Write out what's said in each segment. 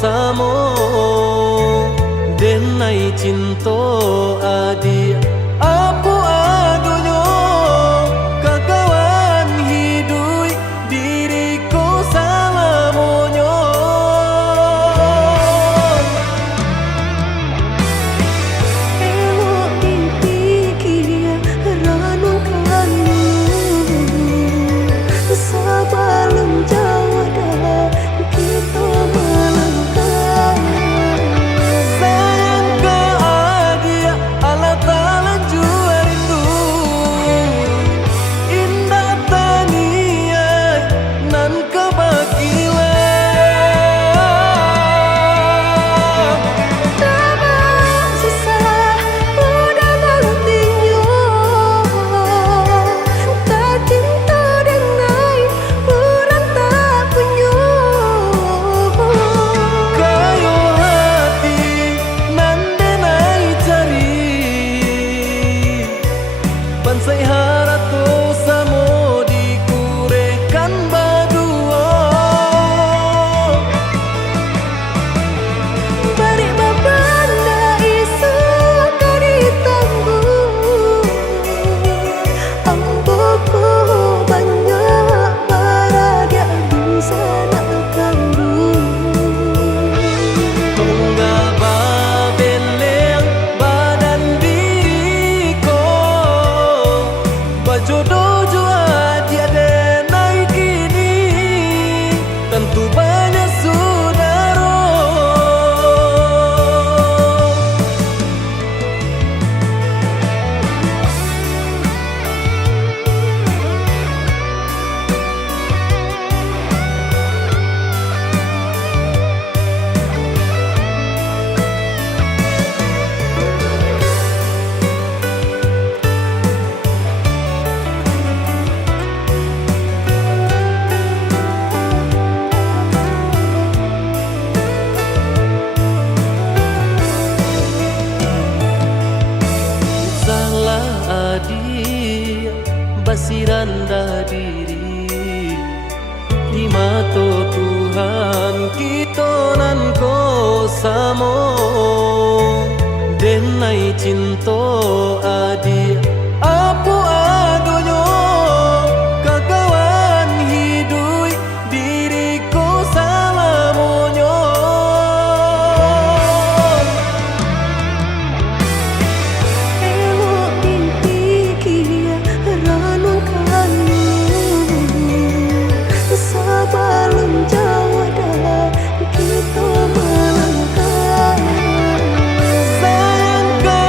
samo denai cinta adi apu adonyo kakawan hidui diriku salamonyo elok dipikir ranu kayu sebelum jauh dah kita melangkah sayang ke adia ala talanjua rindu indah tania nan kebakilan tak susah udah mengertinya tak cinta denai orang tak punya kayo hati nan denai cari bansai harato samo dikurekan badua balik babanda isu kari tangguh amboku banyak baradia bisa nak kandung tunggal babeleng badan diriku bajodoh jua dia denai kini tentu banyak saudara salah adi basiranda diri di mata Tuhan kita nan ko samo denai cinta adi apu adonyo kakawan hidui diriku salamonyo elok dipikir ranu kayu sebelum jauh dah kita melangkah sayang ke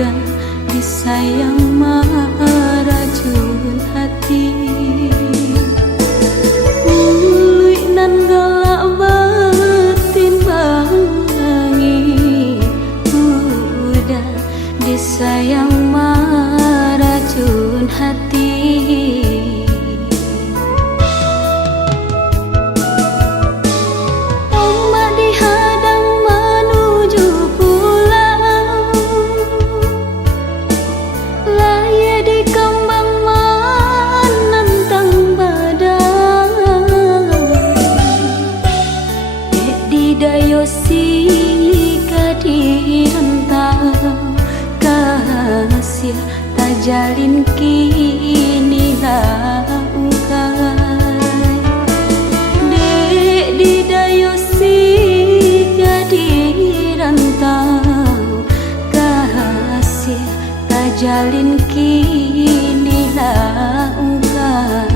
muda disayang merajun hati. Ului nan galak batin bangi, muda disayang merajun hati. Jalin kini langkai dek di dayosi jadi rantau kasih tajalin kini langkai.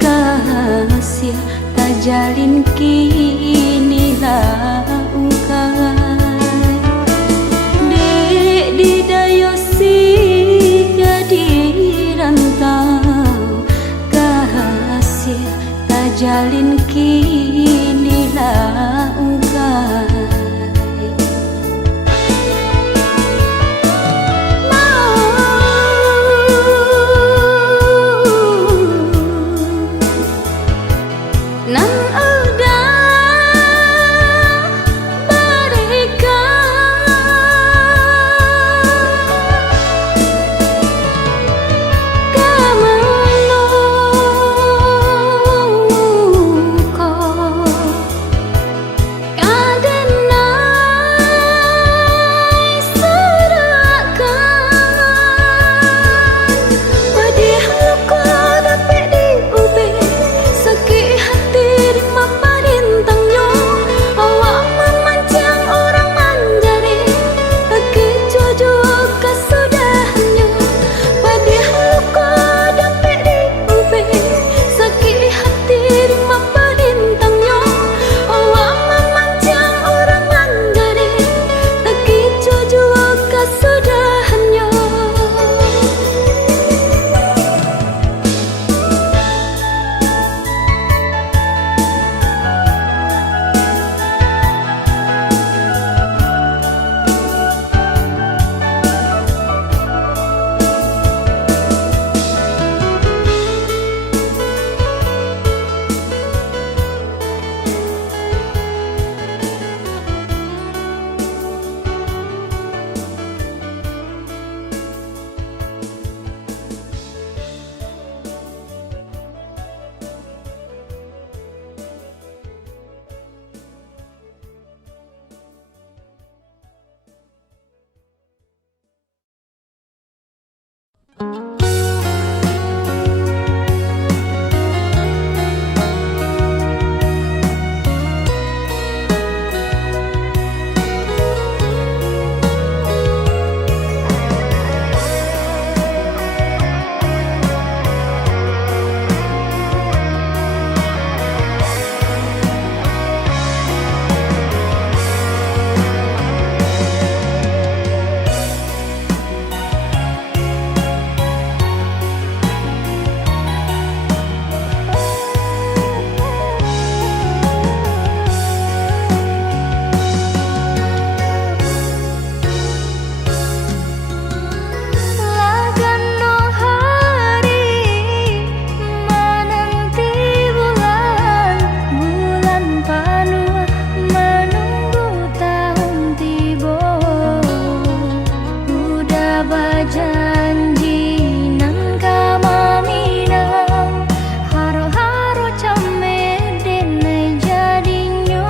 Kasih tajalin kini langkai dek di dayosi jadi rantau kasih tajalin kini langkai. janji nang kamaminang haro-haro came denai jadinyo.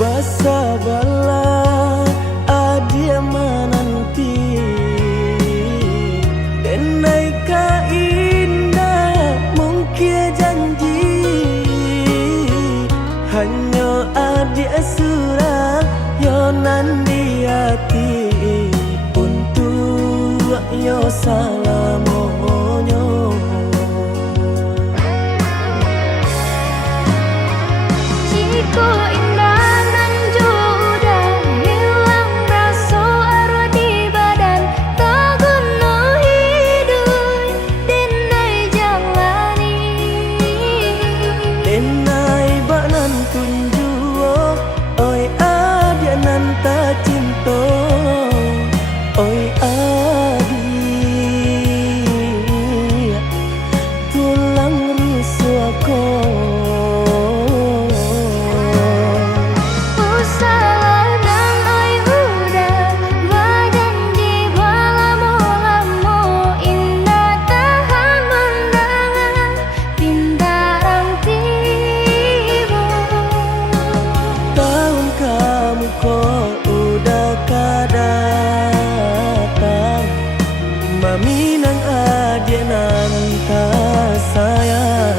Basa bala adia menanti denai ka indah mungkin janji hanya adia surah yonan di hati untuk yo salamonyo. Jiko indah nan juda hilang rasa arwah di badan tak guna hidup denai jalani denai banan tunjuo oi adia nan ta cinta oi adia tulang rusuhku. Maminang adia nan ta sayang.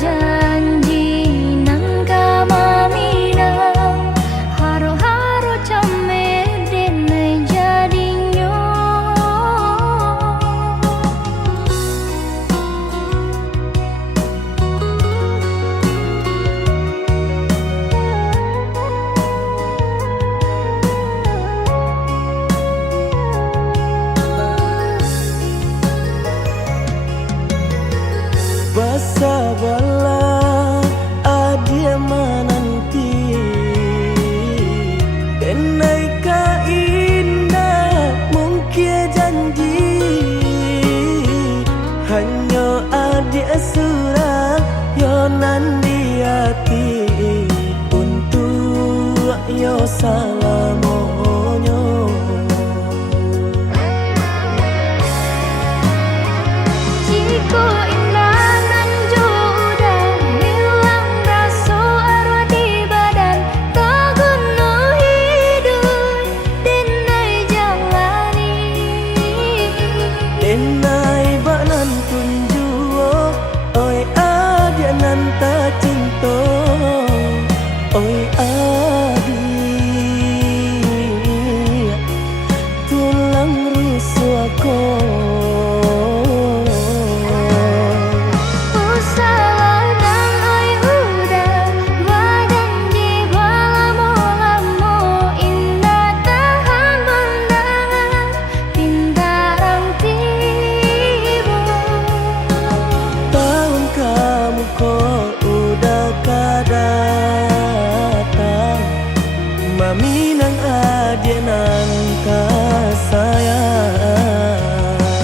Janji nang kamaminang haro-haro came denai jadinyo. Basa bala adia menanti denai ka indah mungkin janji hanya adia surah yonan di hati untuk yo salamonyo. Jiko indah nan juda hilang rasa arwah di badan tak guna hidup denai jalani denai banan tunjuo oi adia nan ta cinta oi adia tulang rusuhku. Maminang adia nan ka sayang.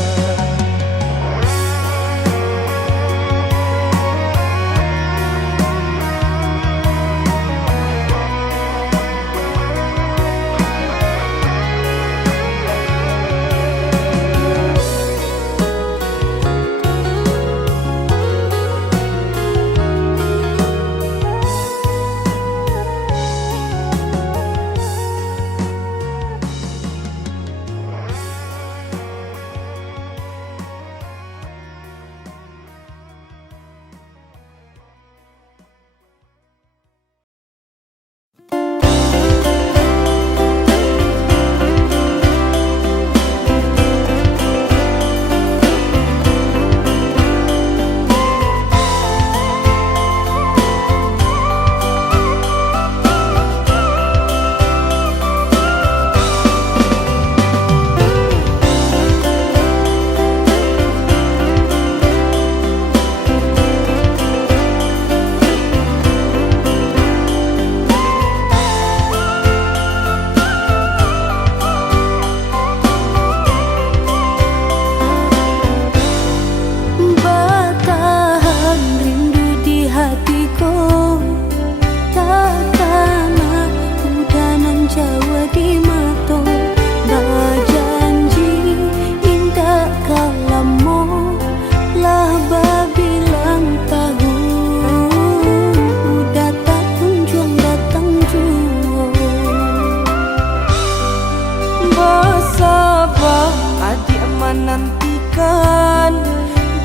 nantikan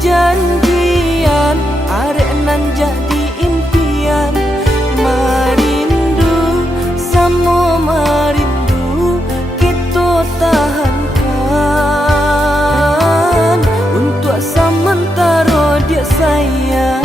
janjian arek nan jadi impian merindu sama merindu kita tahankan untuk sementara dia sayang.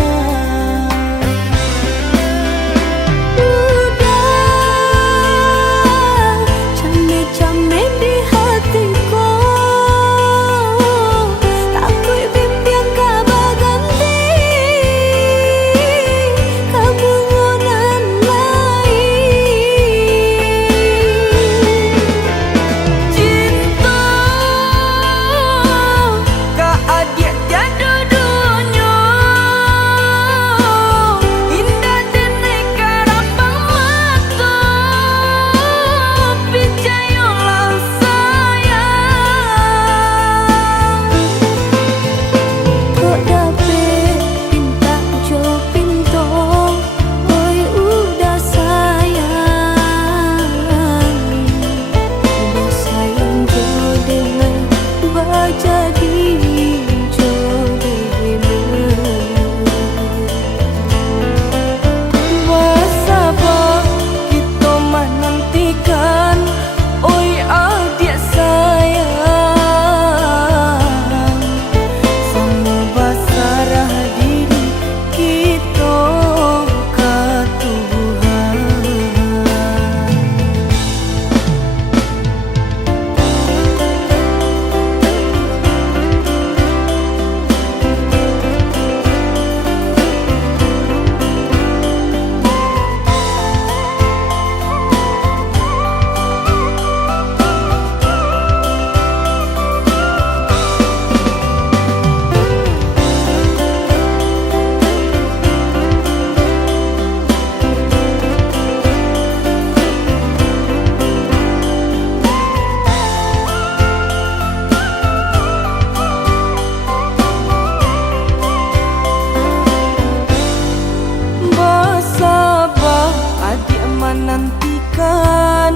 Nantikan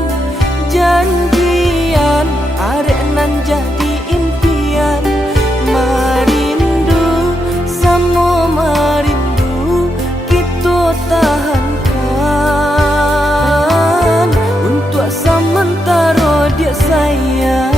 janjian arek nan jadi impian merindu sama merindu kita tahankan untuk sementara dia sayang.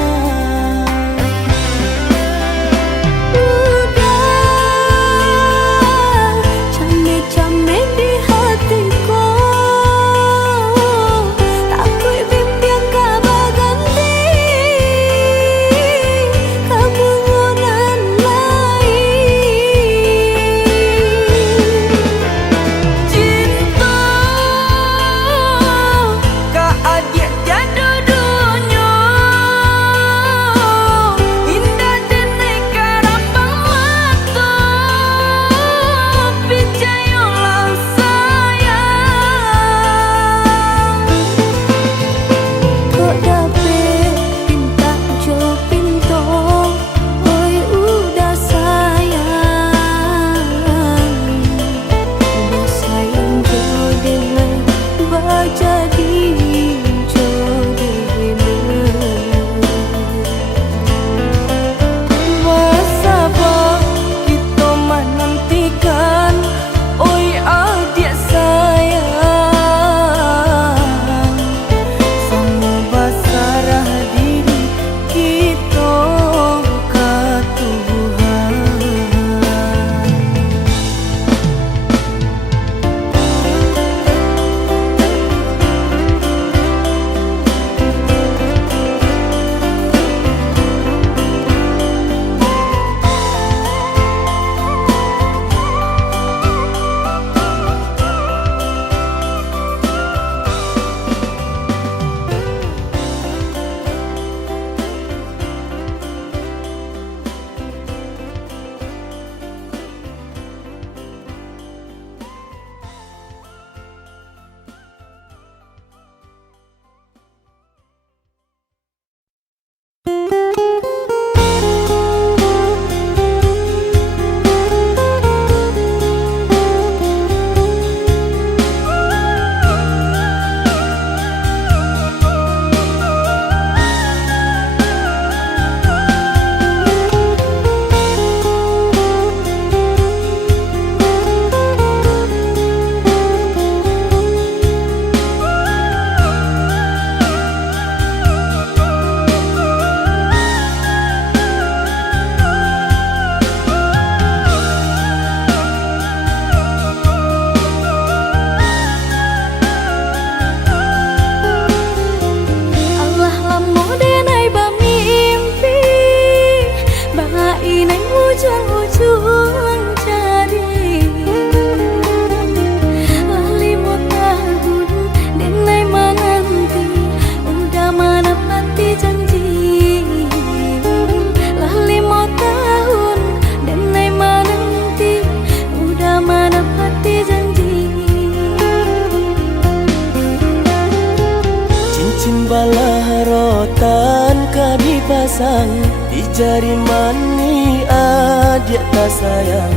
balah rotan ka dipasang di jari mani adik tak sayang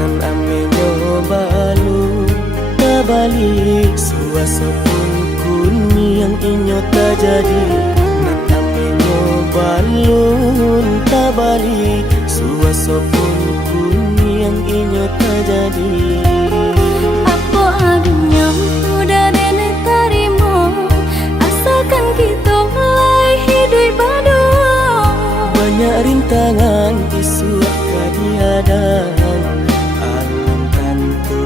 nan ame nyobalu balik suasopun kuni yang inyo tak jadi nan ame nyobalun tak balik suasopun kuni yang inyo tak jadi. Apa adanya udah nenek tarimo asalkan kita mulai hidup baru. Banyak rintangan isu kadiadang alam tentu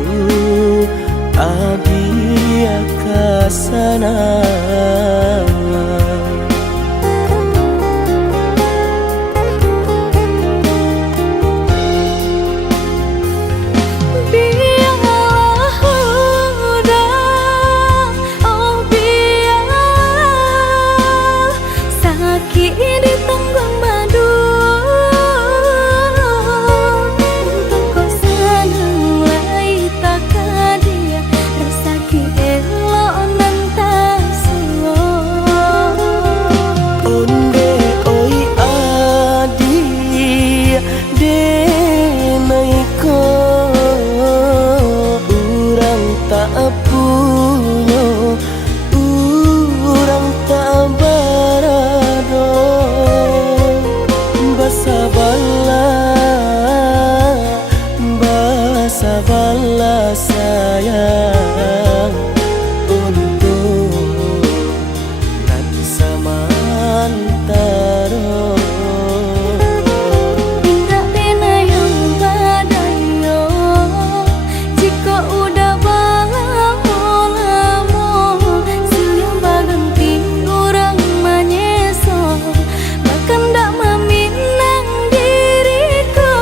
adia kasana. Sabarlah sayang untuk nanti samantara. Tidak pernah yang badayo jika udah lamo siang baganti orang menyeso bahkan tak meminang diriku.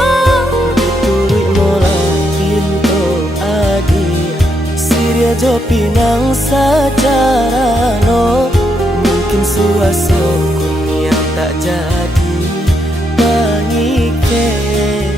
Turut mola Siria jo pinang secara no mungkin suaso yang tak jadi mengikat.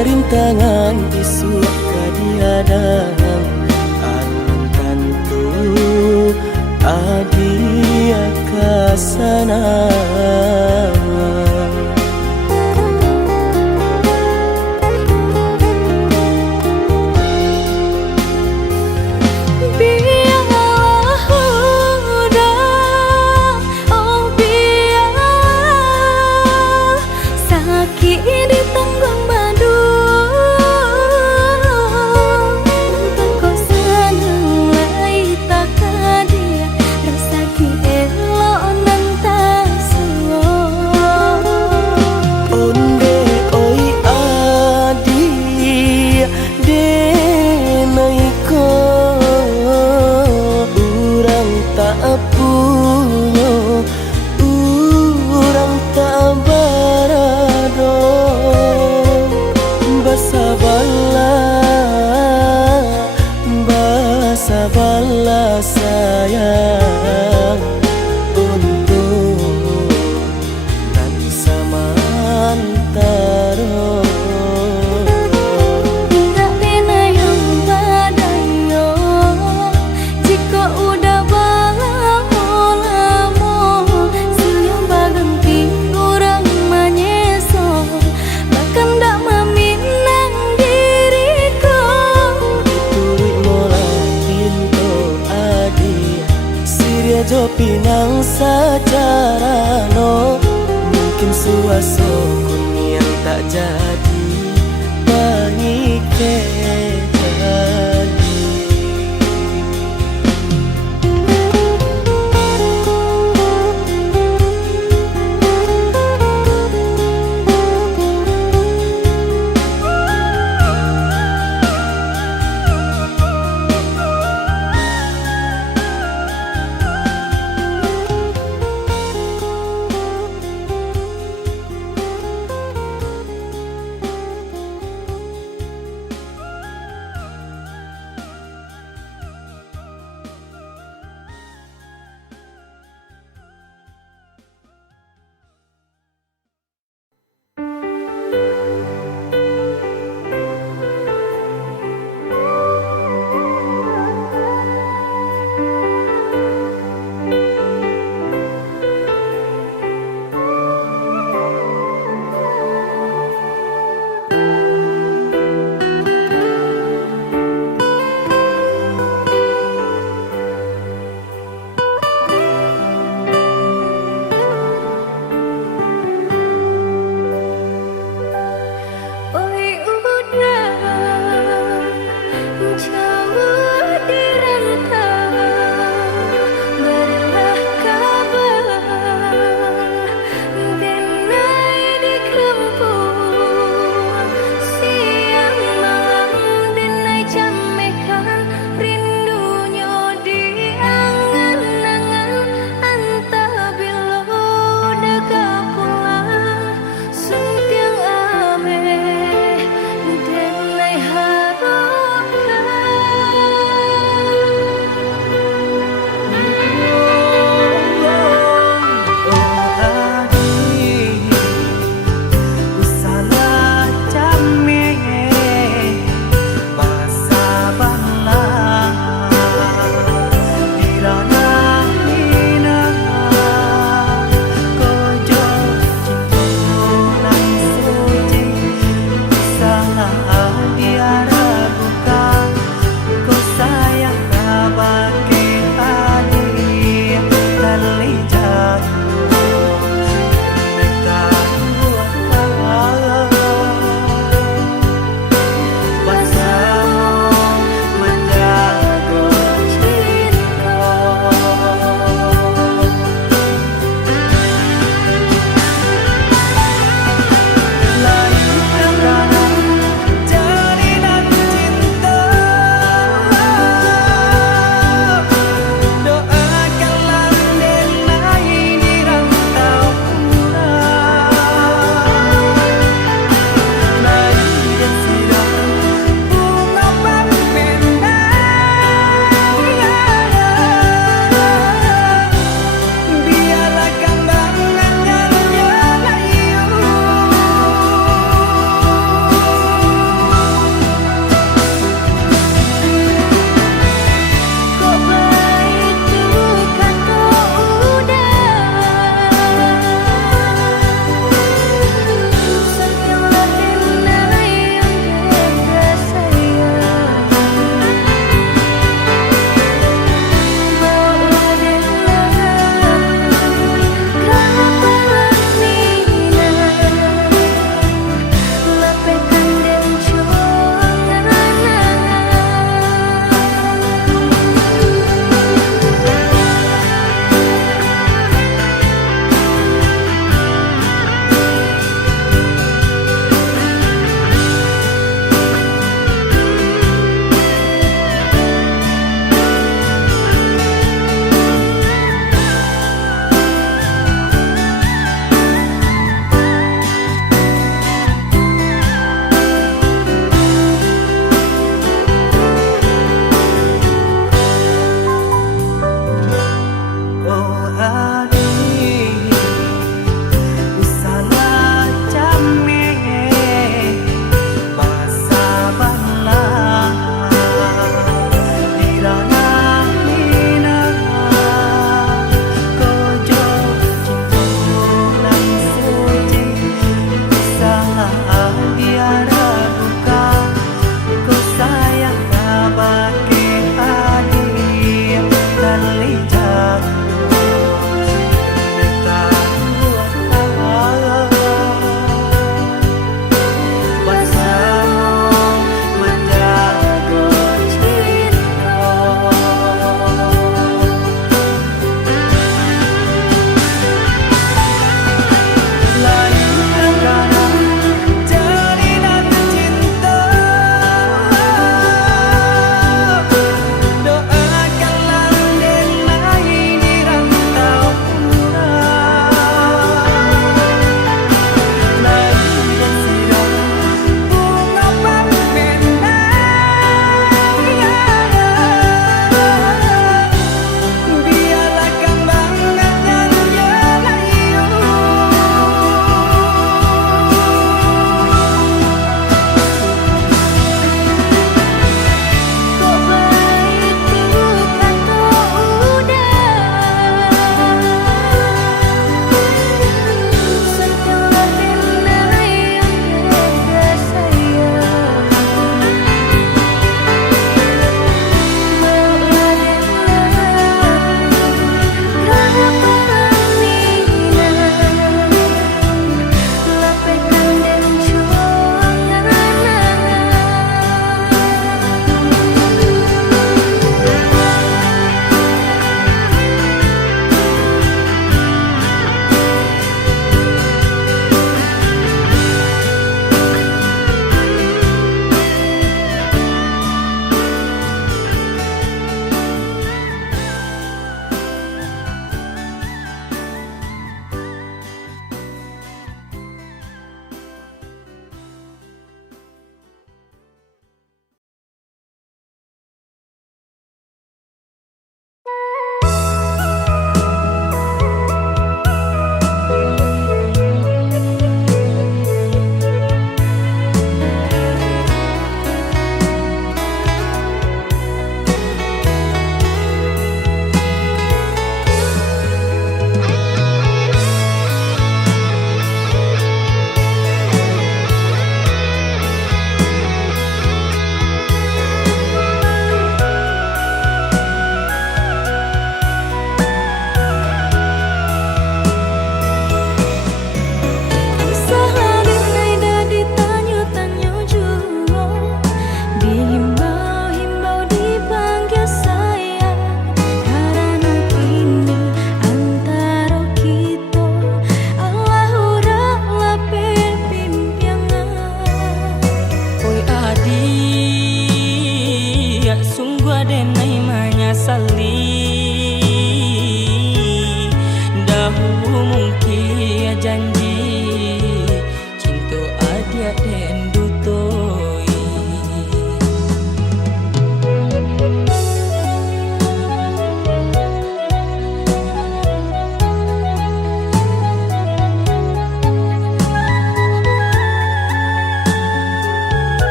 Rintangan isu kadiadang alam tentu adia kasana. Sabarlah sayang untuk nanti samantara. Tidak pernah yang badayo jika udah lamo siang baganti orang menyeso bahkan tak meminang diriku. Turut mola Siria jo pinang secara no mungkin suaso yang tak jadi baik jadi.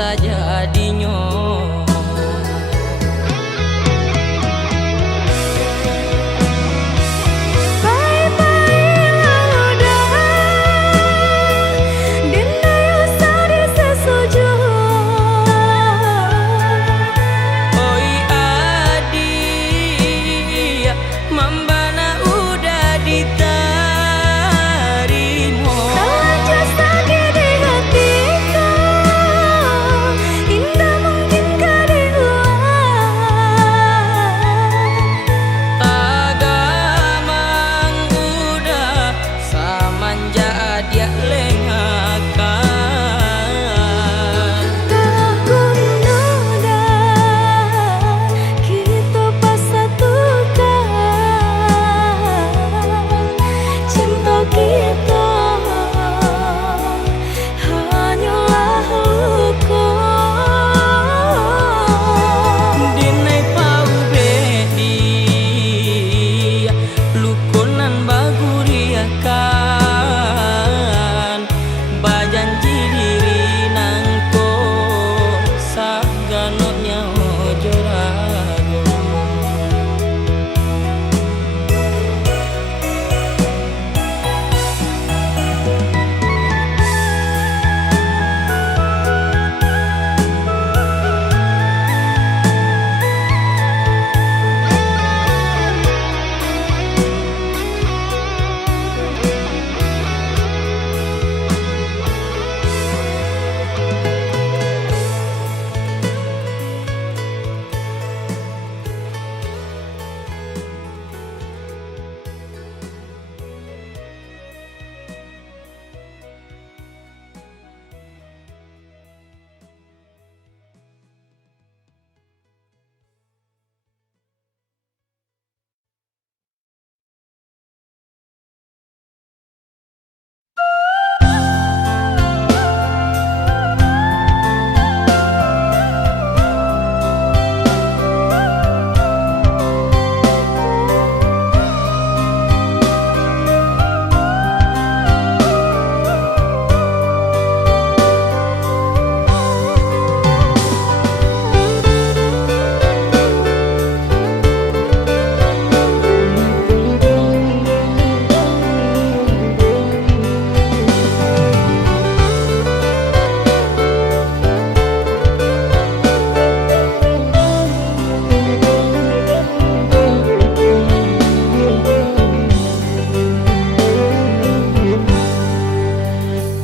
saja dinyo.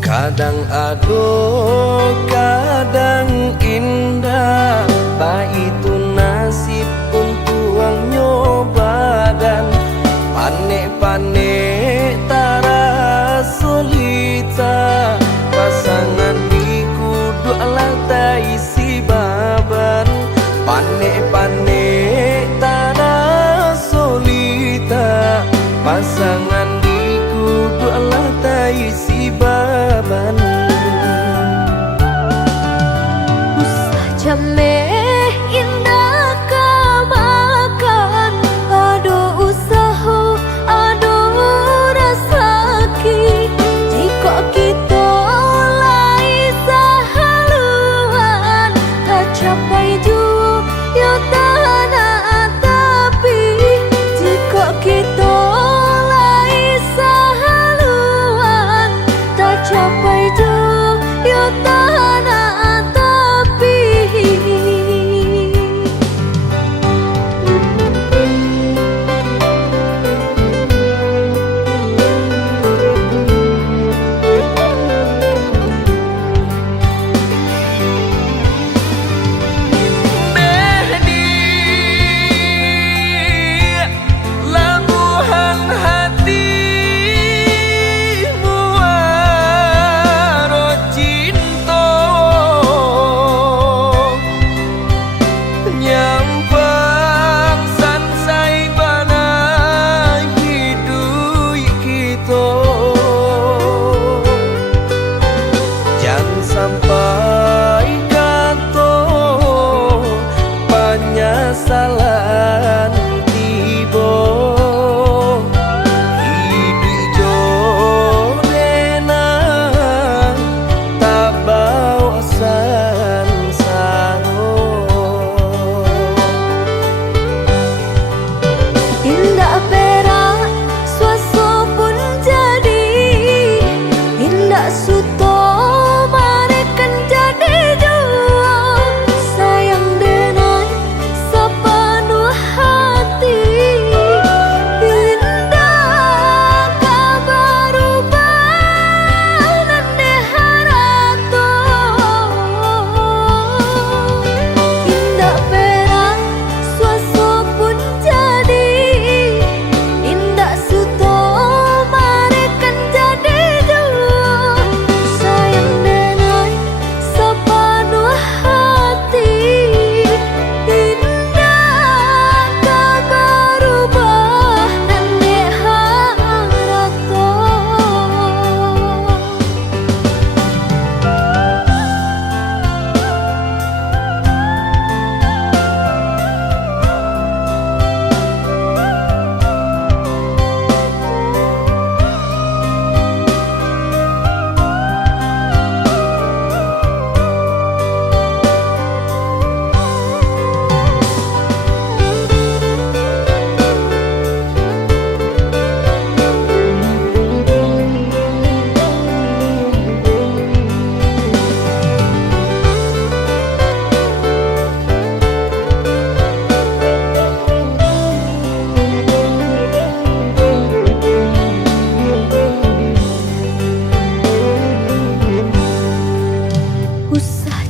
Kadang aduh, kadang indah, bah itu nasib untuk ang nyoba dan panek-panek tara solita. Pasangan di kudu alat isi baban, panek-panek tara solita. Pasangan di kudu alat isi baban. Usah jameh indah kabakan, aduh usaha, aduh rasaki. Jika kita lai sahaluan, tak capai jua ya tanah tapi. Jika kita lai sahaluan, tak capai jua ya tanah tapi.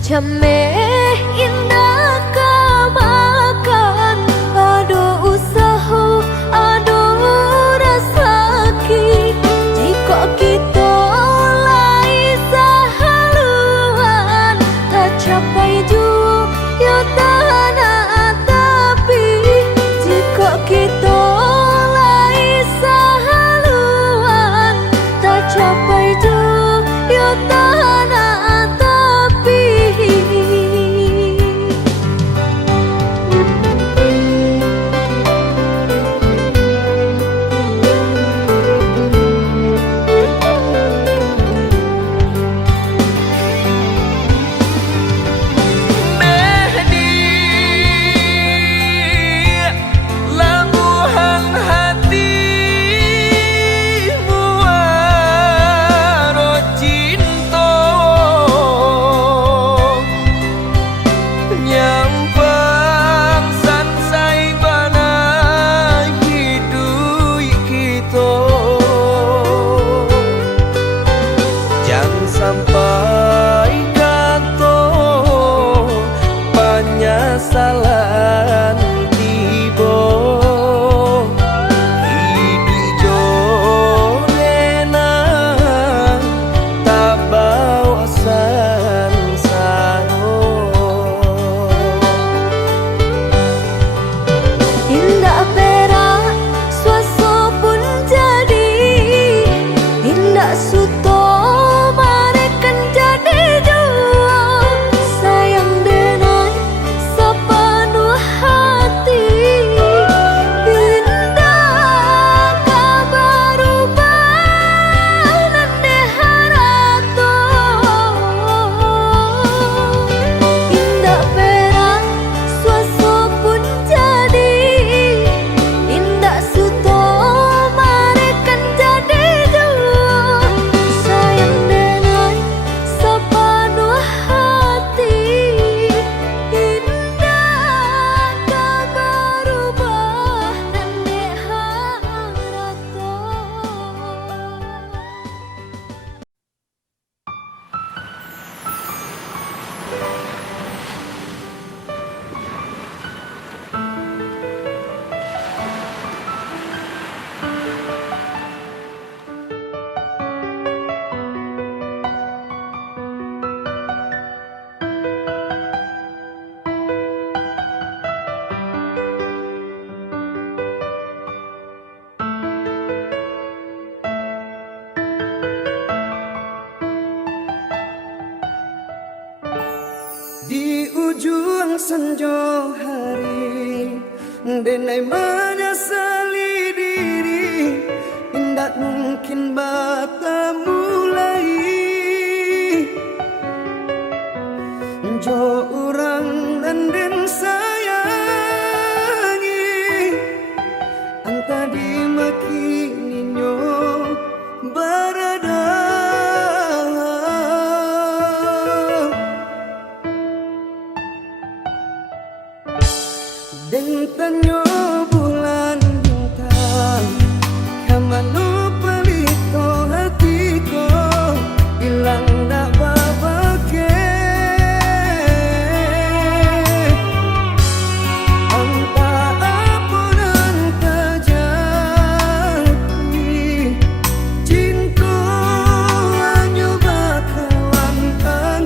Jame indah kamakan, aduh usaha, aduh rasaki. Jika kita lai sahaluan, tak capai jua ya tanah tapi. Jika kita lai sahaluan, tak capai jua ya tanah tapi. Labuhan hatimu waro cinta, nyampang sansai bana hidup kita. Jangan sampai kata penyesalan tiba. Hidup jorena tak bawa sansaro. Indah perak suaso pun jadi, indah suto marekan jadi jua. Sayang denai sepenuh hati, indah kabar ubah nande harato. Indah perak suaso pun jadi, indah suto marekan jadi jua. Sayang denai sepenuh hati, indah kabar ubah nande harato. Di ujung senja hari, denai menyesali diri, indak mungkin bertemu lagi. Jo orang dan den sayangi, anta dimaki ninyo berada. Dan tanyo bulan bintang, kamano palito hatiko, ilang na babake. Anta apun anta jadi, cinta anyo bakalan angan.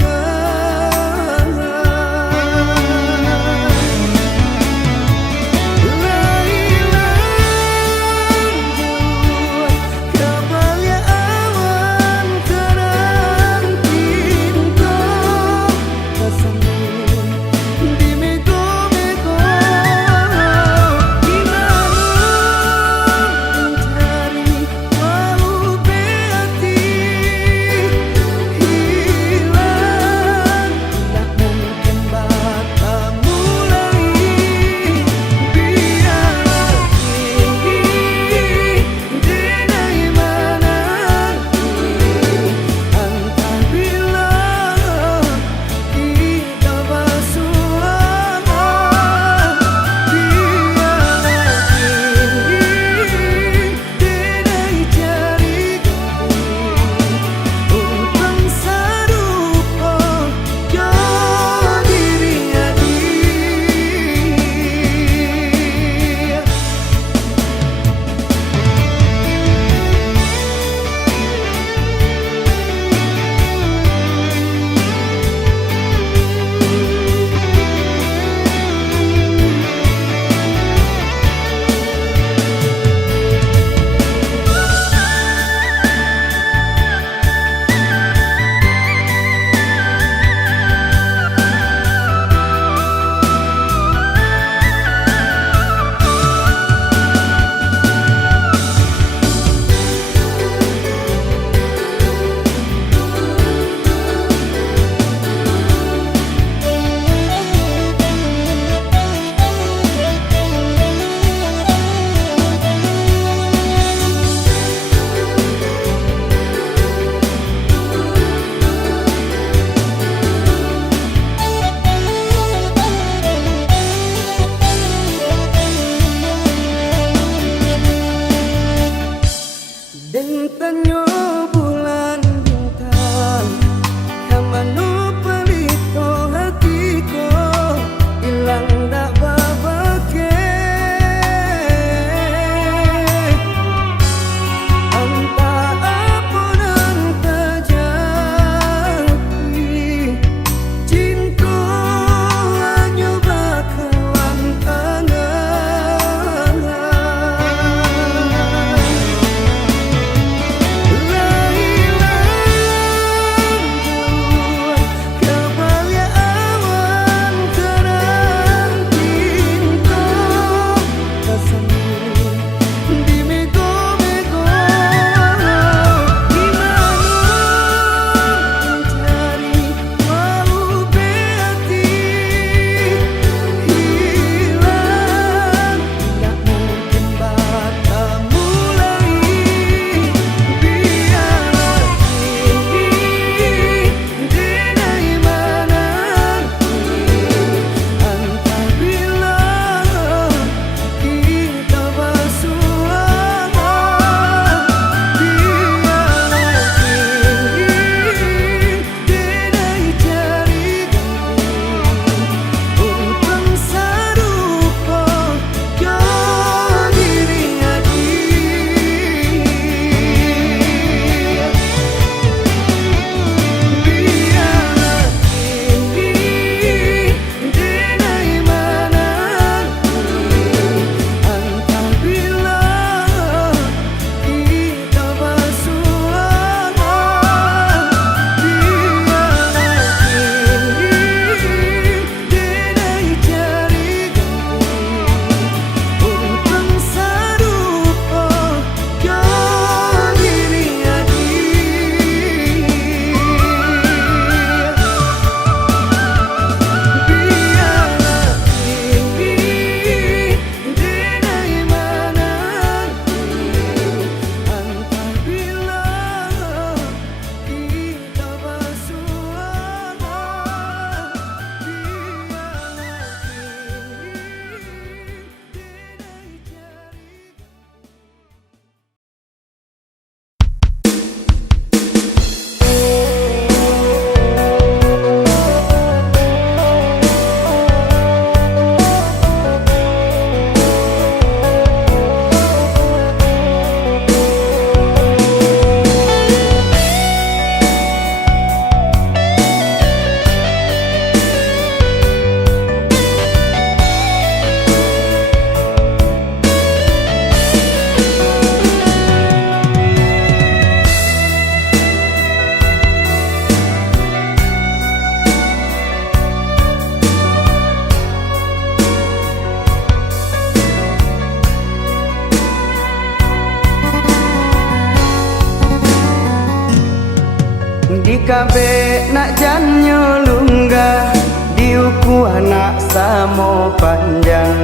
kabe nak janyo lunggah diuku anak samo panjang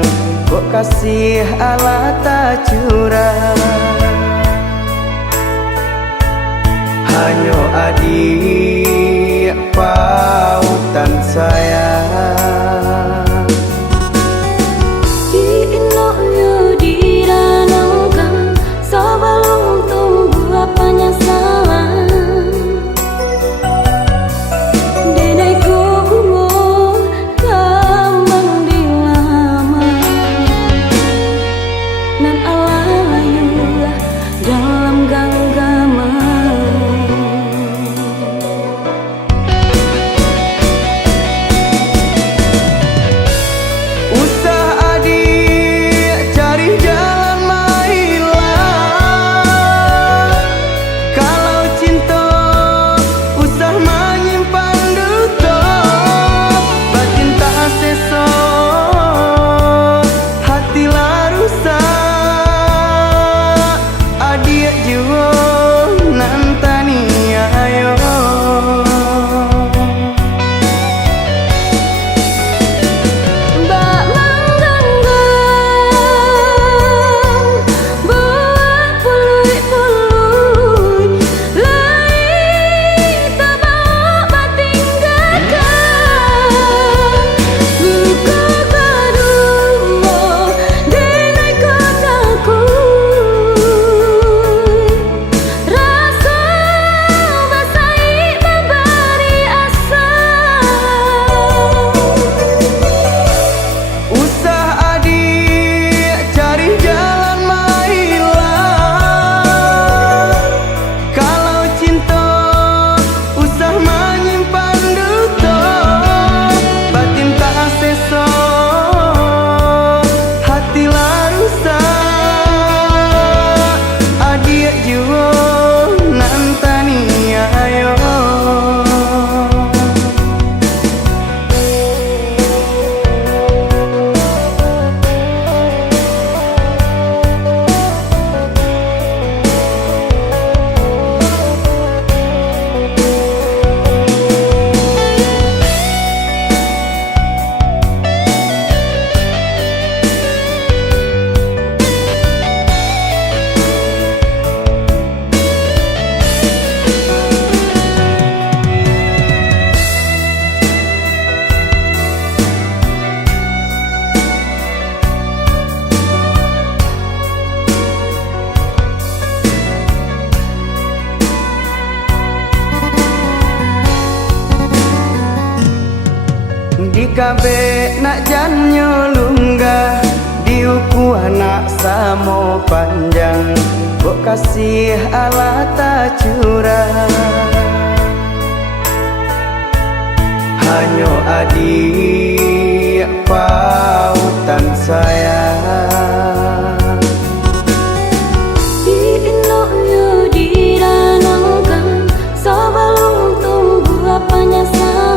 kok kasih Allah tak curang hanyo adik pautan sayang kabe nak janyo lunggah diuku anak samo panjang kok kasih Allah tak curang hanyo adik pautan sayang diinoknya diranangkan sebelum tunggu apanya salah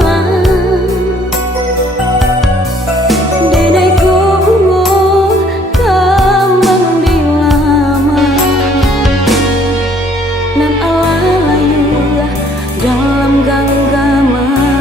dalam genggaman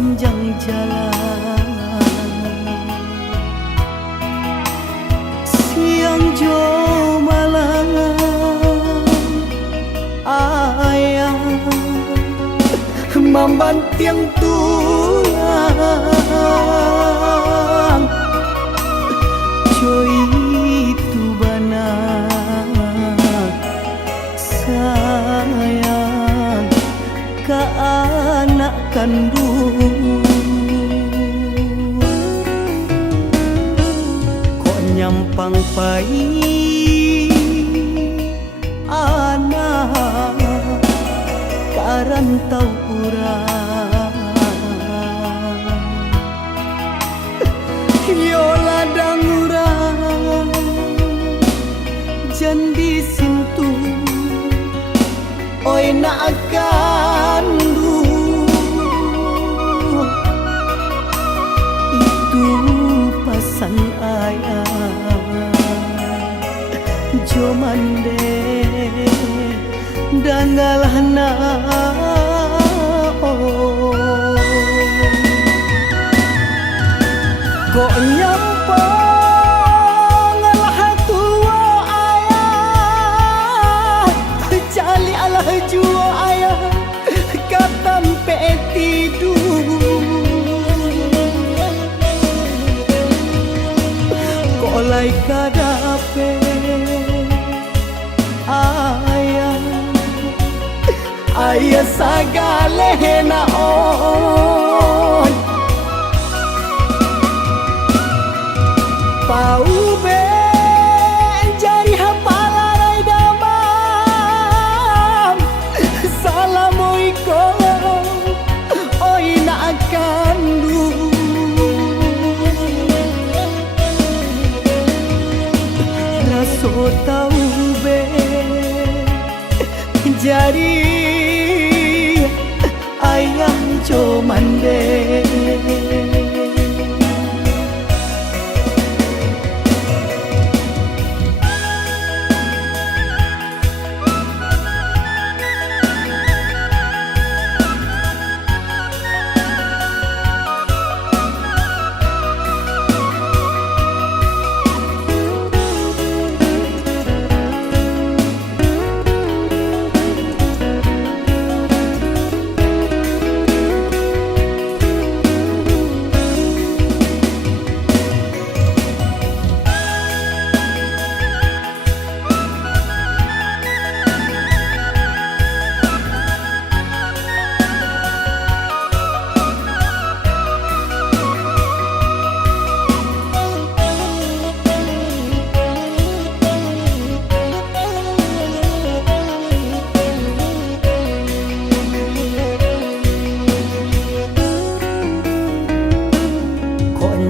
sepanjang jalan. Siang jo malam ayah membanting tulang joy itu bana sayang ke anak kandung. Kok nyampang pai anak karantau urang. Yo ladang urang jan disintu oi na akan itu pasan ayah jo mande dangalana kok nyampang alah tua ayah cali alah jua ayah katampe tidur kok lai kadape ayah sagale naon pau be jari hapalarai damam salamualaikum oi na akan raso tau be jari ayah jo mande.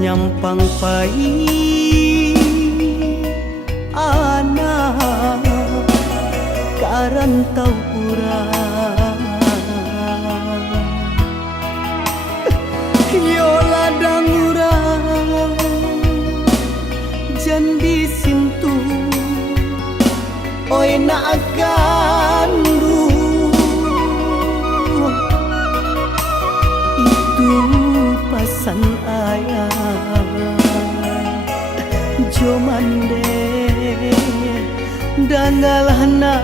Nyampang pai anak karantau urang yo ladang urang jan disintu oi na akan itu pasan ayah jo mande dangalana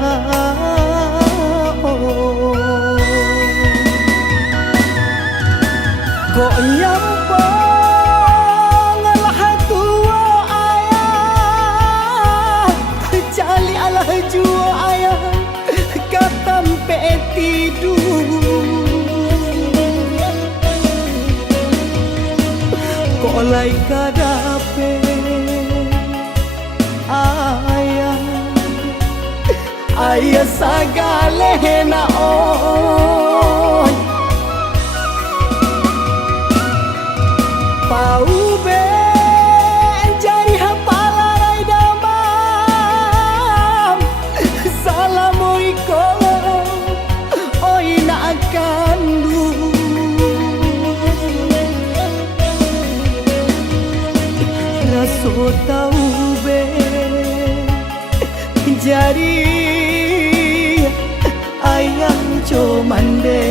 kok nyampang alah tua ayah cali alah jua ayah katampe tidur kok lai kadape ayah sagale naon pau be jari hapalarai damam salamualaikum oi na akan raso tau be jari ayah jo mande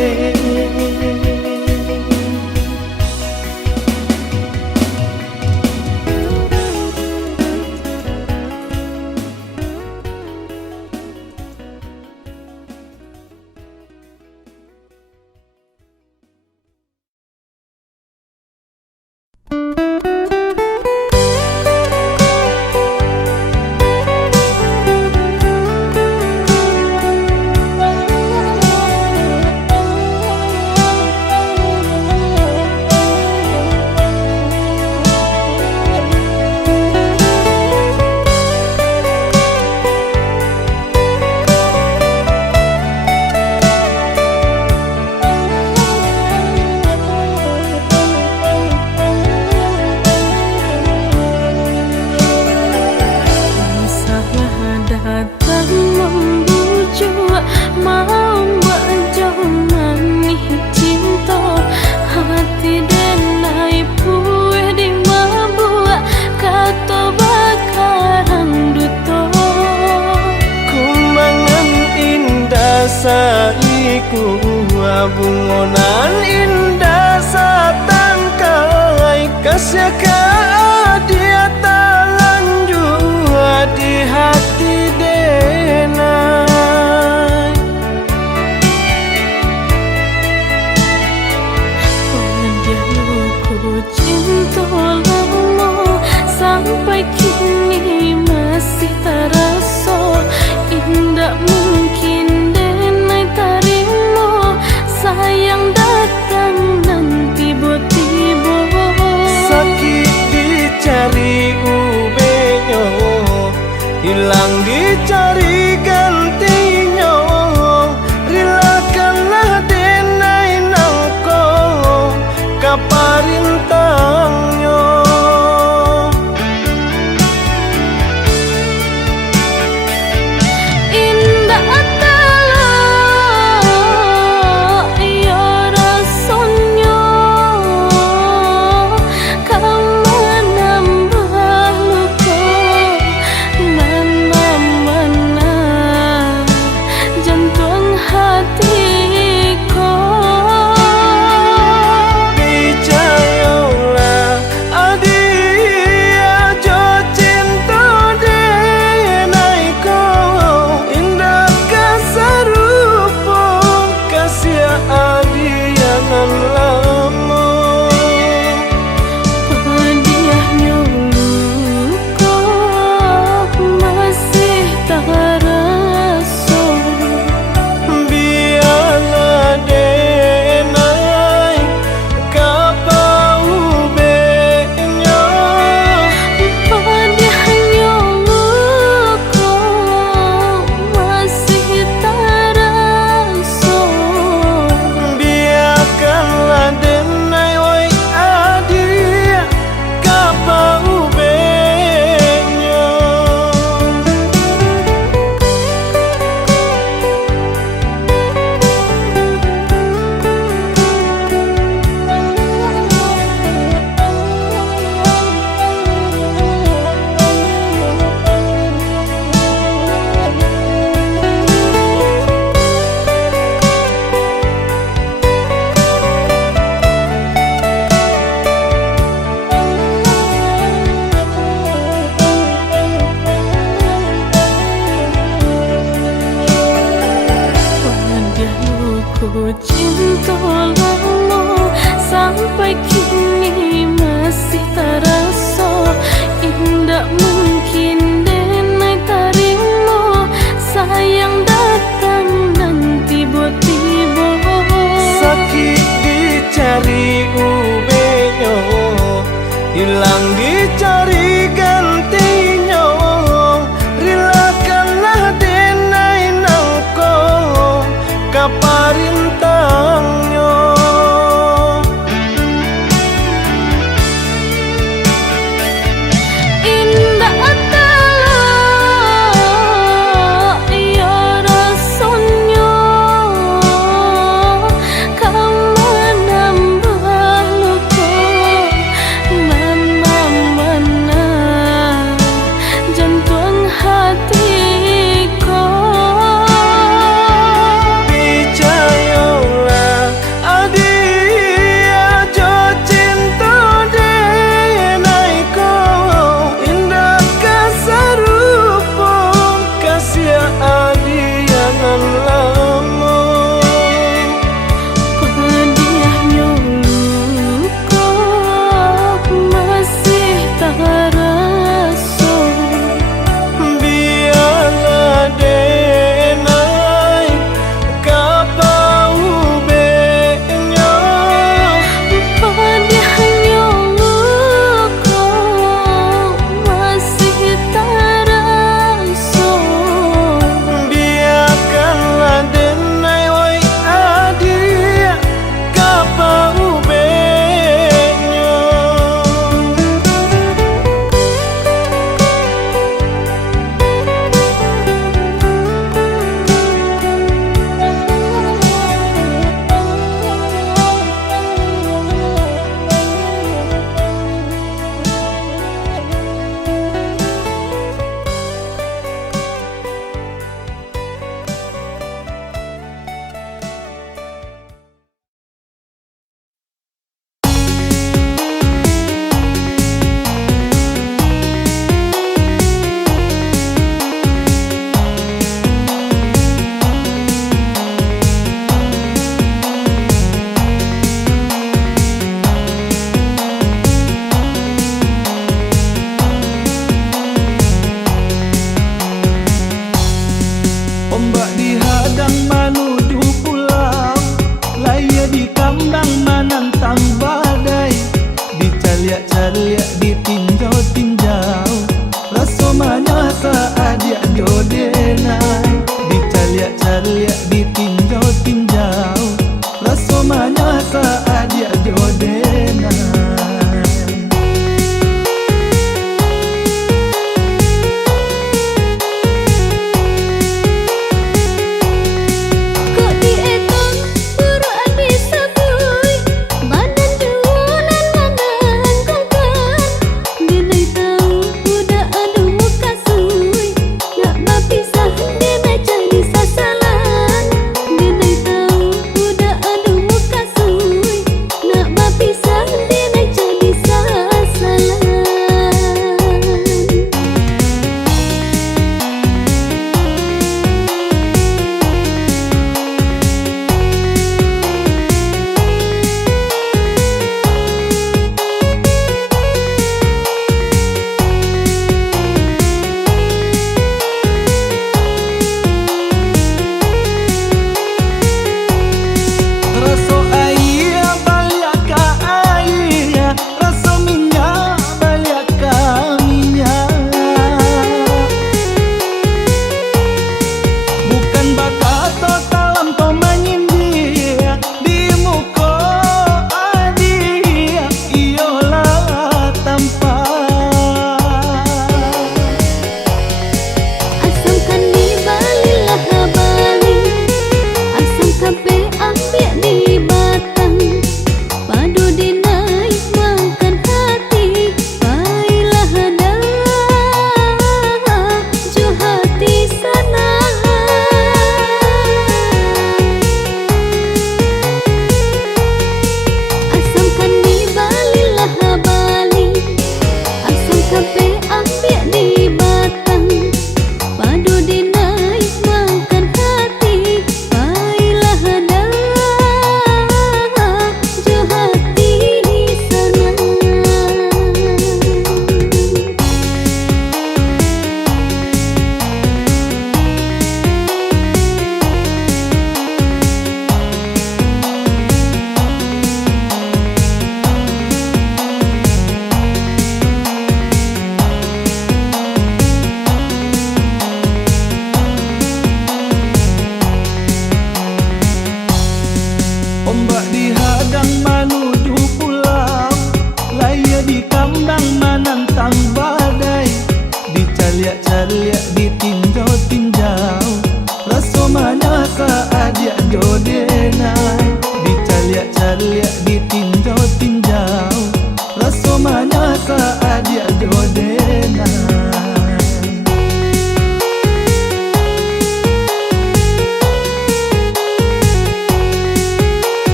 bungonan indah satangkai kasih dia talanju di hati denai. Padaku cinta lama sampai kini masih terasa indah mungkin denai tarimo sayang datang nanti tiba sakit dicari ubenyo hilang dicari gantinya rilakanlah denai nangko kaparintangnya indah talo iya rasanya kamu nambah luka mana-mana jantung hatiku Percaya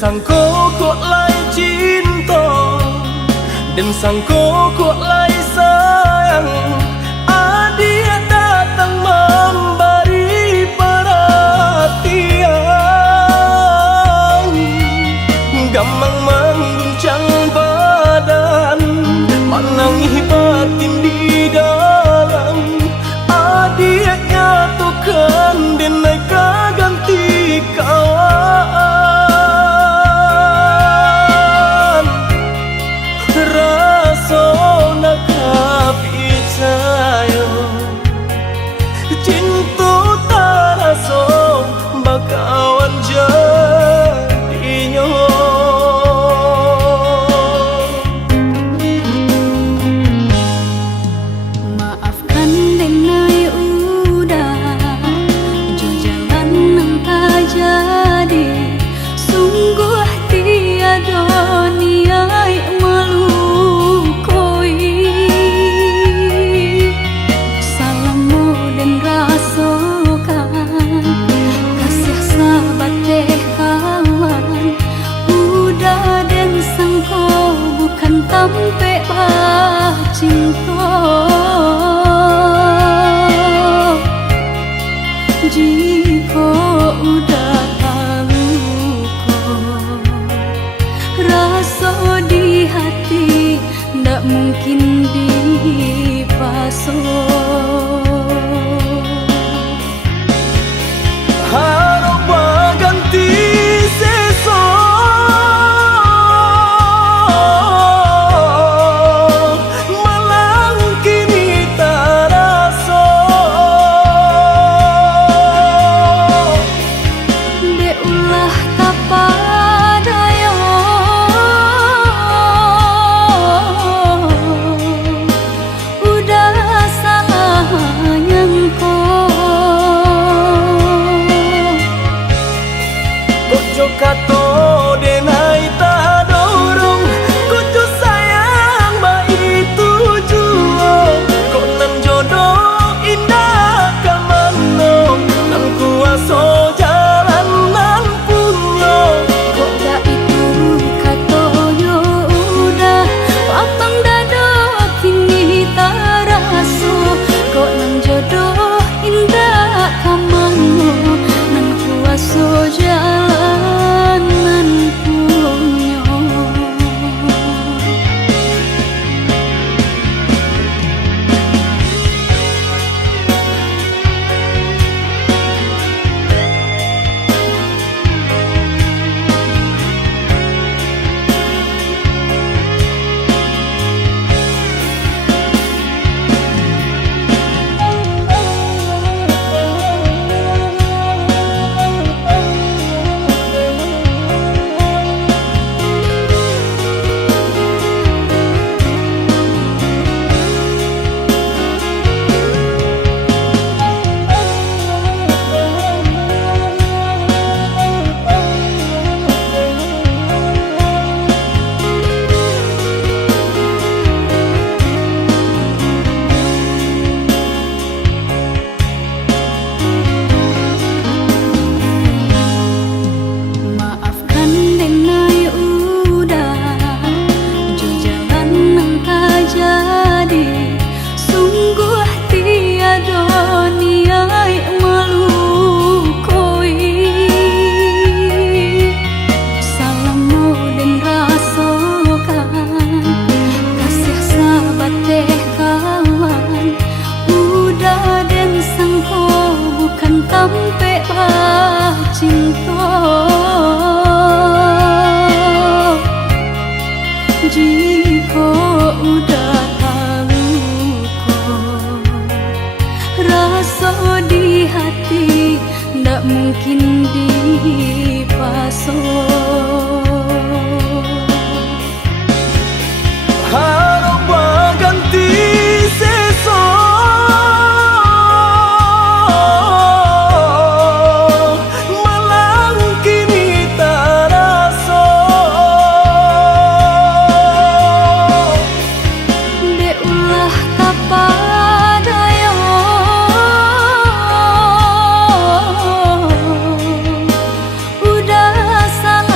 sangko kok lai cinta, dan sangko kok lai sayang. Dia datang memberi perhatian, gampang mengguncang badan, menangis batin di dalam. Dia nyatukan denai ganti kawan, rasa nak percaya cinta taraso bakawan jadinya. Maafkan denai udah jo jalan nang tak jadi, sungguh tiada niat melukoi. Salahmu dan rasakan kasih sahabat teh kawan, udah dan sangko bukan tampe cinta. Jika udah tahu kok rasa di hati, ndak mungkin dipasok. Harap ganti sesok, malang kini taraso. De ulah tapadaya, udah salah nyangko. Kojo kato denai tak dorong, kojo sayang ba itu jua. Kok nan jodoh indah kamano, nan kuaso jalan nan punyo. Kok dah itu katonyo udah papang dado kini taraso. Kok nang jodoh indah kamano, nan kuaso jalan nan punyo. Maafkan denai udah jo jalan nang tak jadi, sungguh tiada niat melukoi. Salahmu dan rasakan kasih sahabat teh kawan, udah dan sangko bukan tampe cinta. Jika udah tahu kok rasa di hati, ndak mungkin dipasok. Harap ganti sesok, malang kini taraso. De ulah tapadaya, udah salah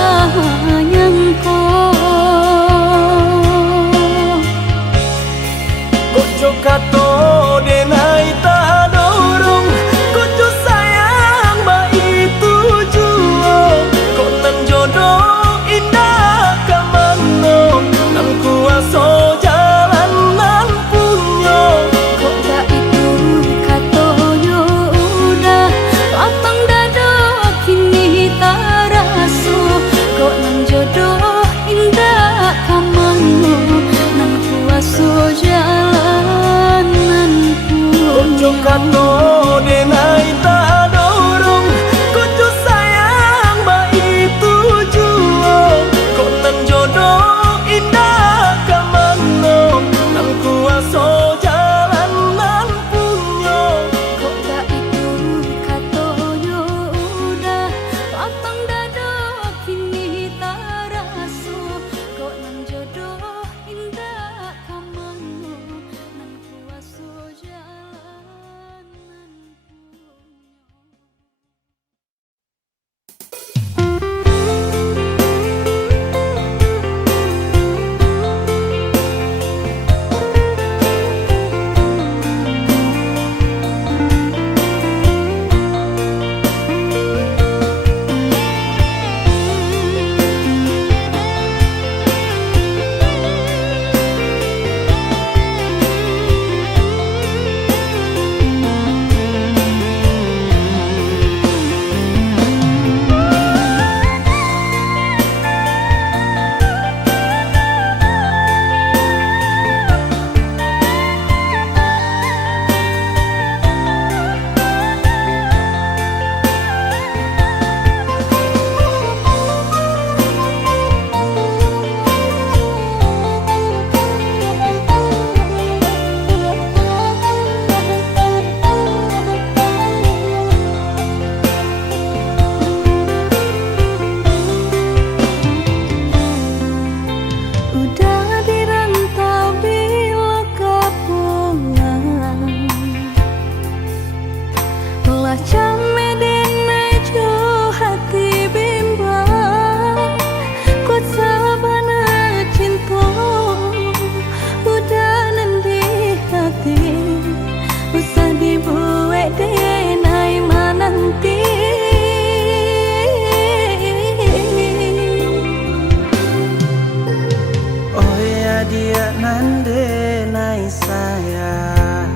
dia nande nai sayang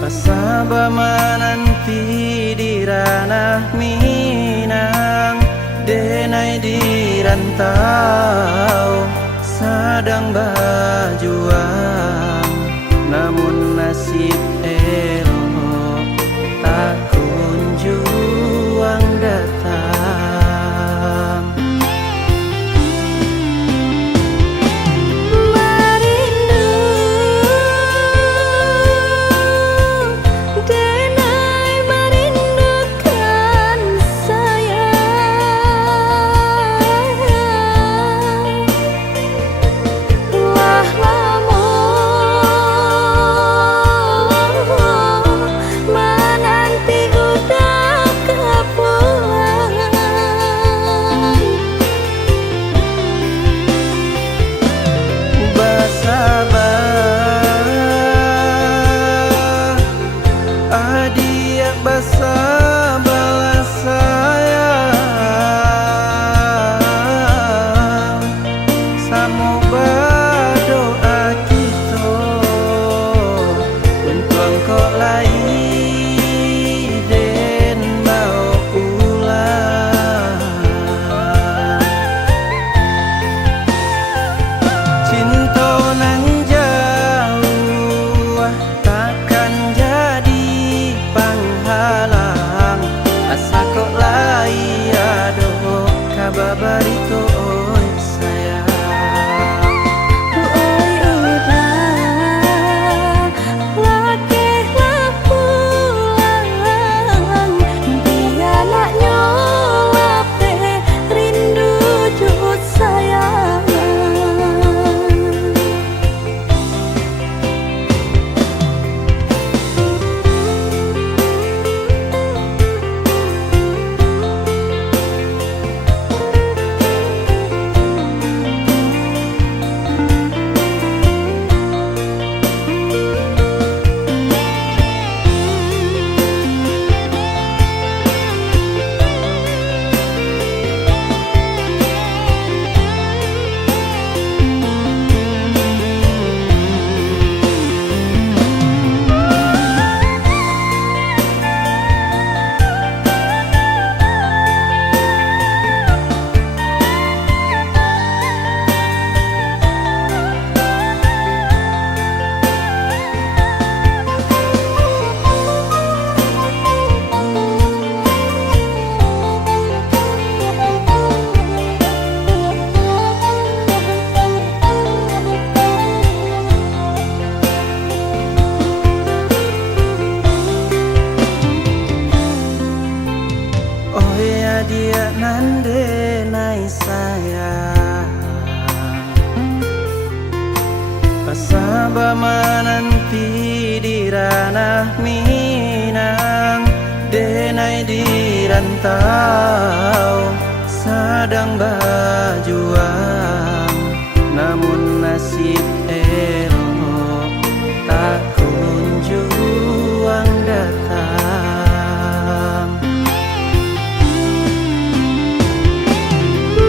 Pasaba mananti di ranah Minang Denai di rantau Sedang berjuang Namun nasib elok Tak kunjung datang Marindu Denai merindukan sayang Wah lamun menanti udah kepulang Bersabar Adik bersabarlah sayang Samu berdoa kita Untuk engkau lain dan mau pulang Cinta nan jauh takkan jadi penghalang Asa kok lai aduh kabar bariko oi sayang Oi udah lakehlah pulang Dia nak nyolap rindu jut sayang Oh ya dia nande nai sayang Pasaba mananti di ranah Minang Denai di rantau Sedang berjuang Namun nasib elok Tak kunjung datang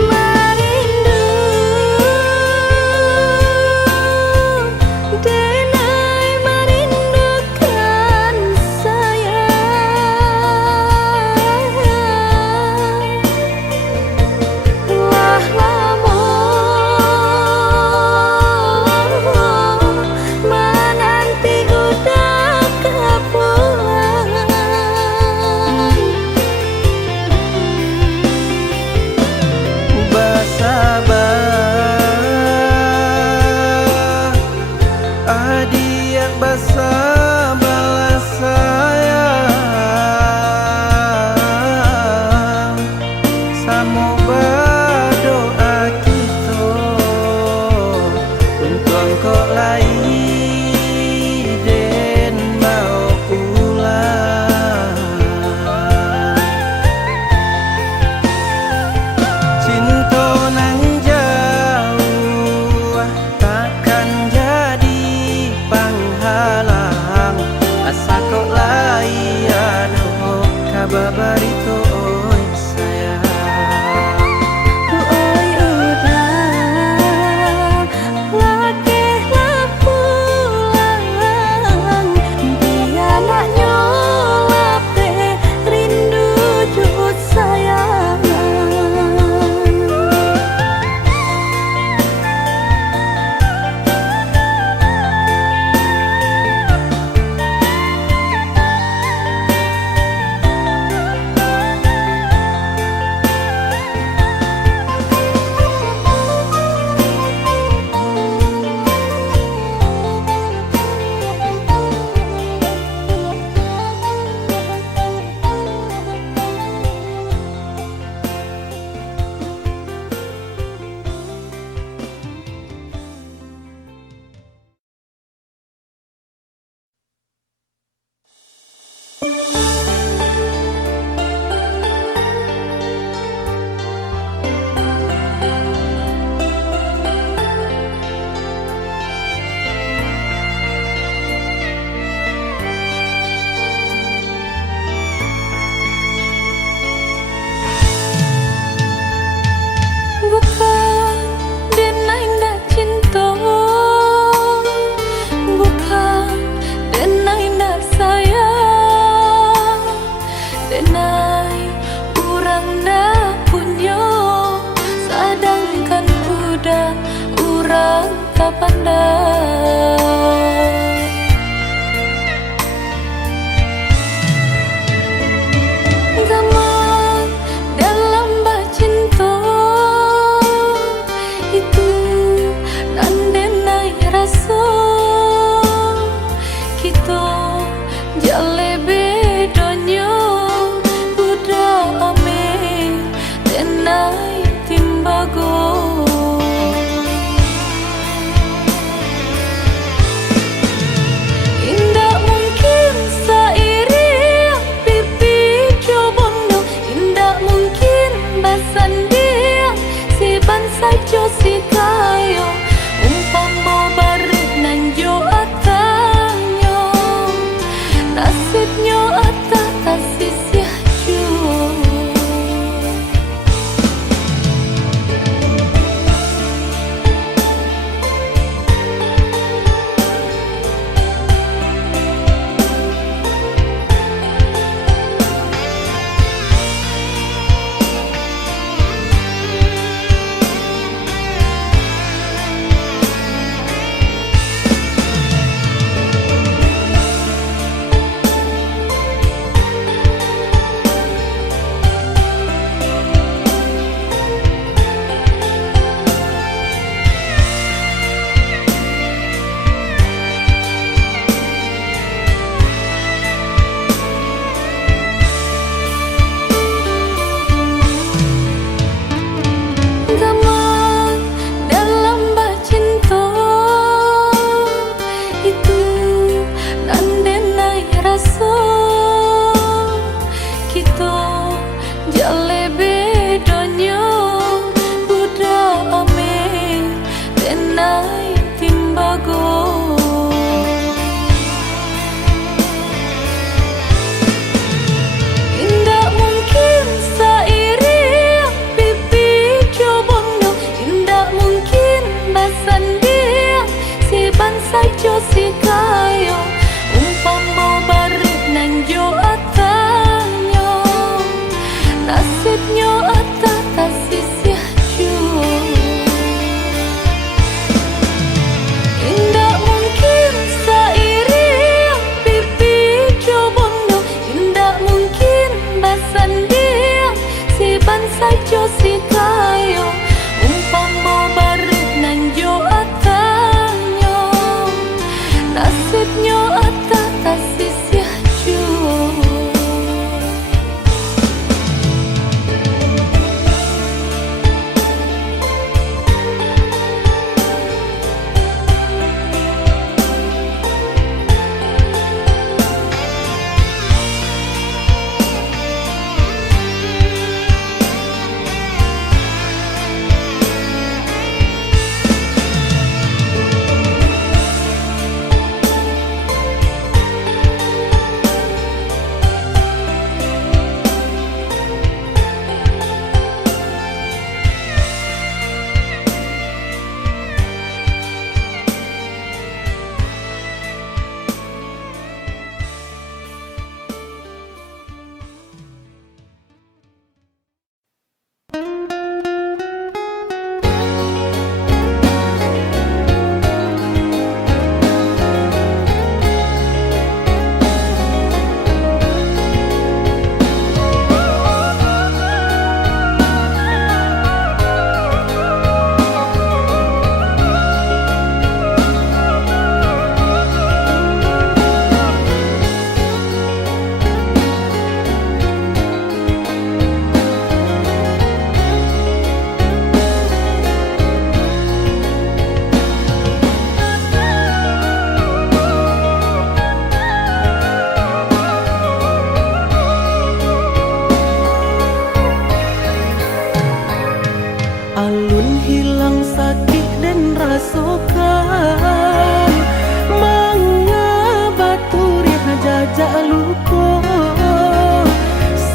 Marindu Denai merindukan sayang Wah lamun Bukan denai ndak cinta, bukan denai ndak sayang, denai urang ndak punya, sedangkan udah urang tak pandai. Zaman dalam bacinta itu nandenai rasa kita jale bedanya budak ame denai timbago. Indah mungkin sairi pipi cobondo, indah mungkin basan dia si bansa jo si kayo umpama barit nan jo atanyo nasibnya atah tasisya jo. Zaman dalam bacinta itu nandenai rasa kita jale bedanya budak ame denai timbago. Indah mungkin sairi pipi cobondo, indah mungkin basan dia si bansa jo si kayo umpama barit nan jo atanyo nasibnya atah tasisya jo. Indah mungkin sairi pipi cobondo, indah mungkin basan dia si bansa jo si kayo umpama barit nan jo atanyo sakit dan rasakan mengabaturi jajak luka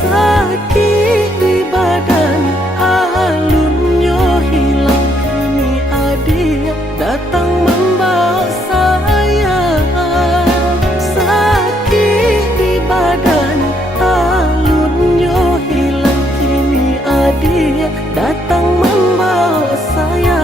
sakit di badan alunnya hilang kini adik datang membawa saya sakit di badan alunnya hilang kini adik datang membawa saya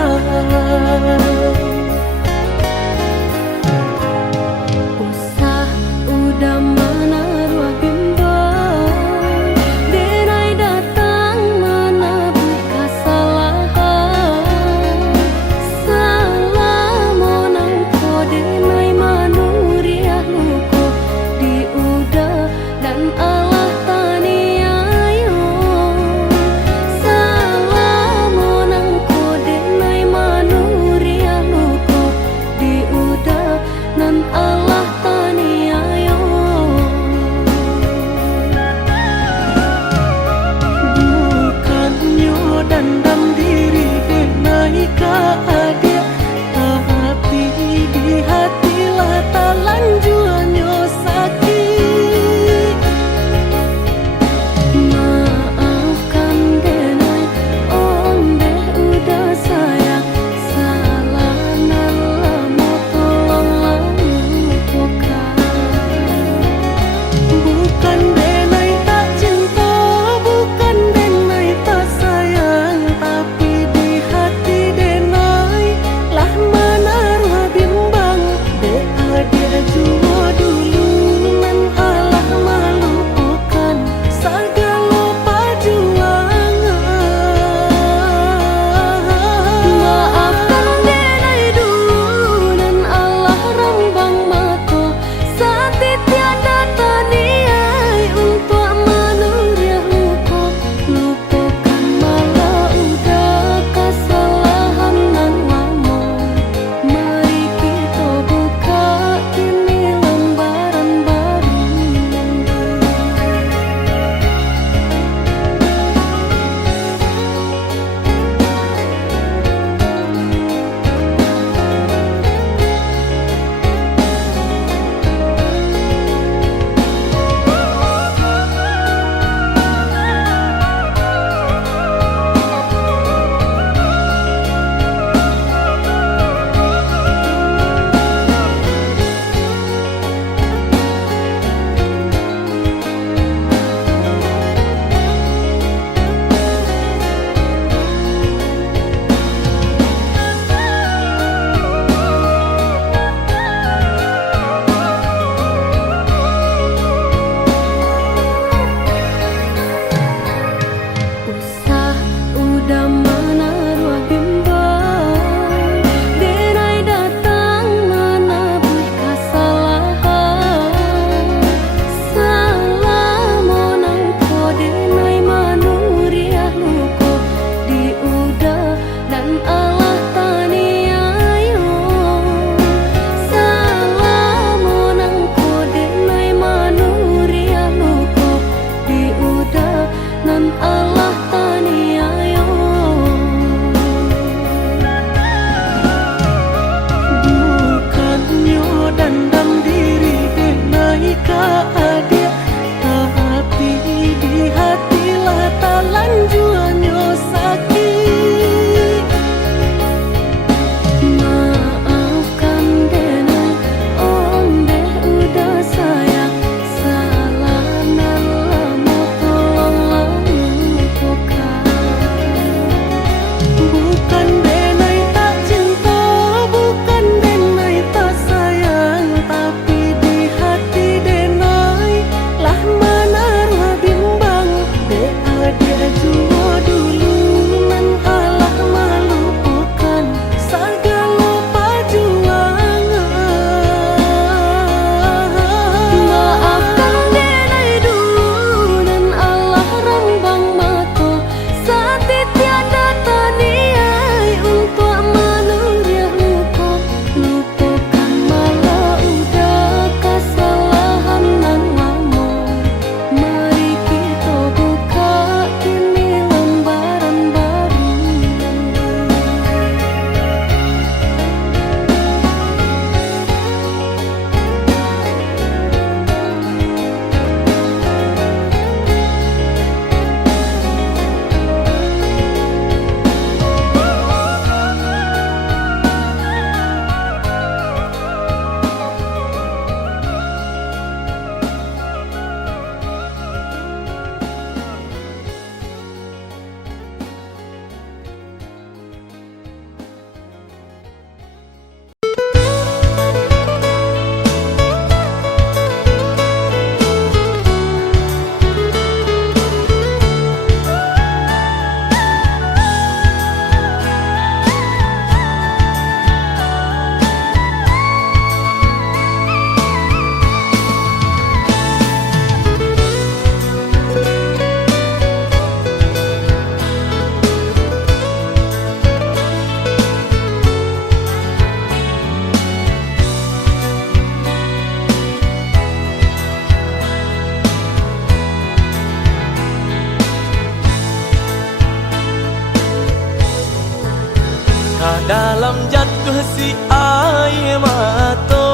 Ka dalam jatuh si air mata,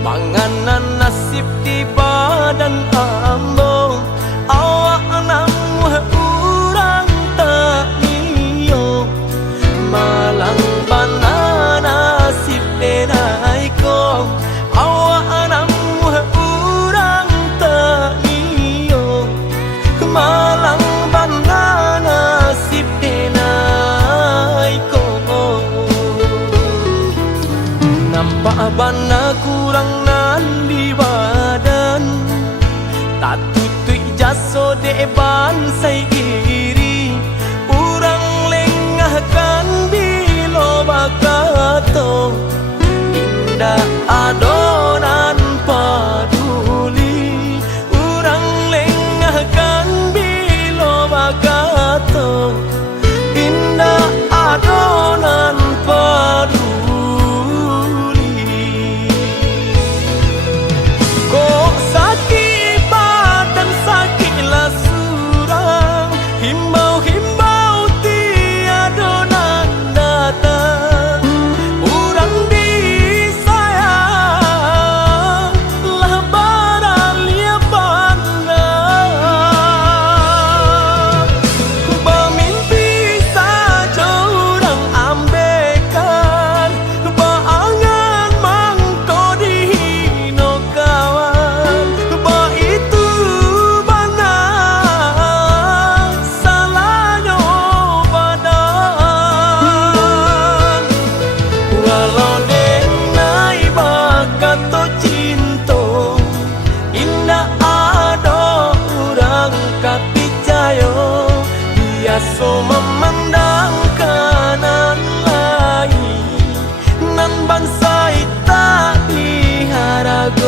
manganan nasib di badan ambo. Awak namu urang tak niyo, malang bana nasib denai ko. Awak namu urang tak niyo, malang bana nasib denai ko. Nampak bana kurang nan di badan, tak tutui jaso de bansai iri. Urang lengahkan bilo bakato, indah adonan paduli. Urang lengahkan bilo bakato, indah adonan paduli. Kok sakit badan sakitlah surang, himbau-himbau tiada nak datang. Urang disayang lah baralia pandang. Bermimpi saja urang ambaikan, berangan mangko dihino kawan. Bah itu bana salahnya badan. Walau denai bakato cinta, indah ada urang kapicayo. Biasa memandang kanan lain, nan bansai tak diharagoi.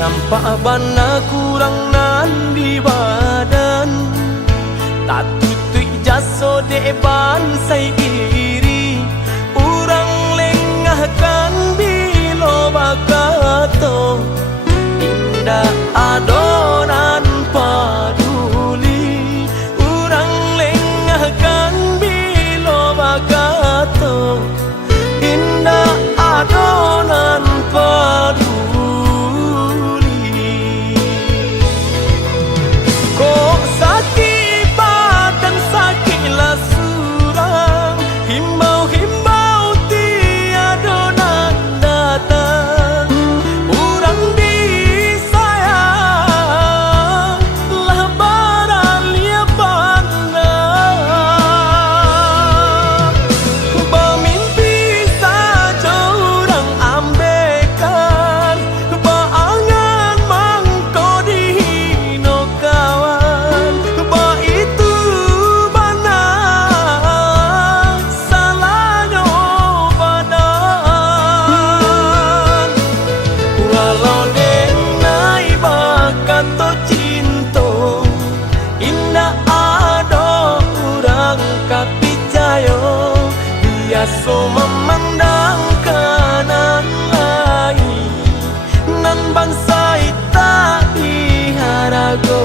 Nampak bana kurang nan di badan, tak tutui jaso de bansai iri. Urang lengahkan bilo bakato, indah adonan paduli. Urang lengahkan bilo bakato, indah adonan paduli. Kok sakit badan sakitlah surang, himbau-himbau tiada nak datang. Urang disayang lah baralia pandang. Bermimpi saja urang ambaikan, berangan mangko dihino kawan. Bah itu bana salahnya badan. Walau denai bakato cinta, indah ada urang kapicayo. Biasa memandang kanan lain, nan bansai tak diharagoi.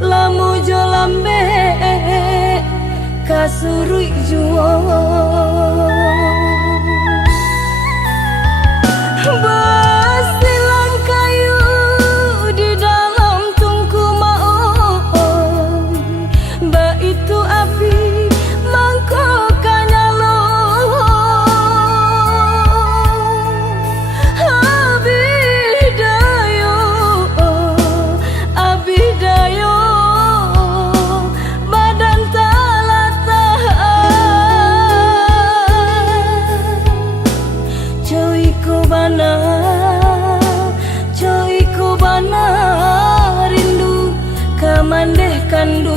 lamu jo lambe kasurui juo basilang kayu di dalam tungku maon ba itu api mangkok kanyalo abidayo badan talata coy ko bana rindu kamandeh kandu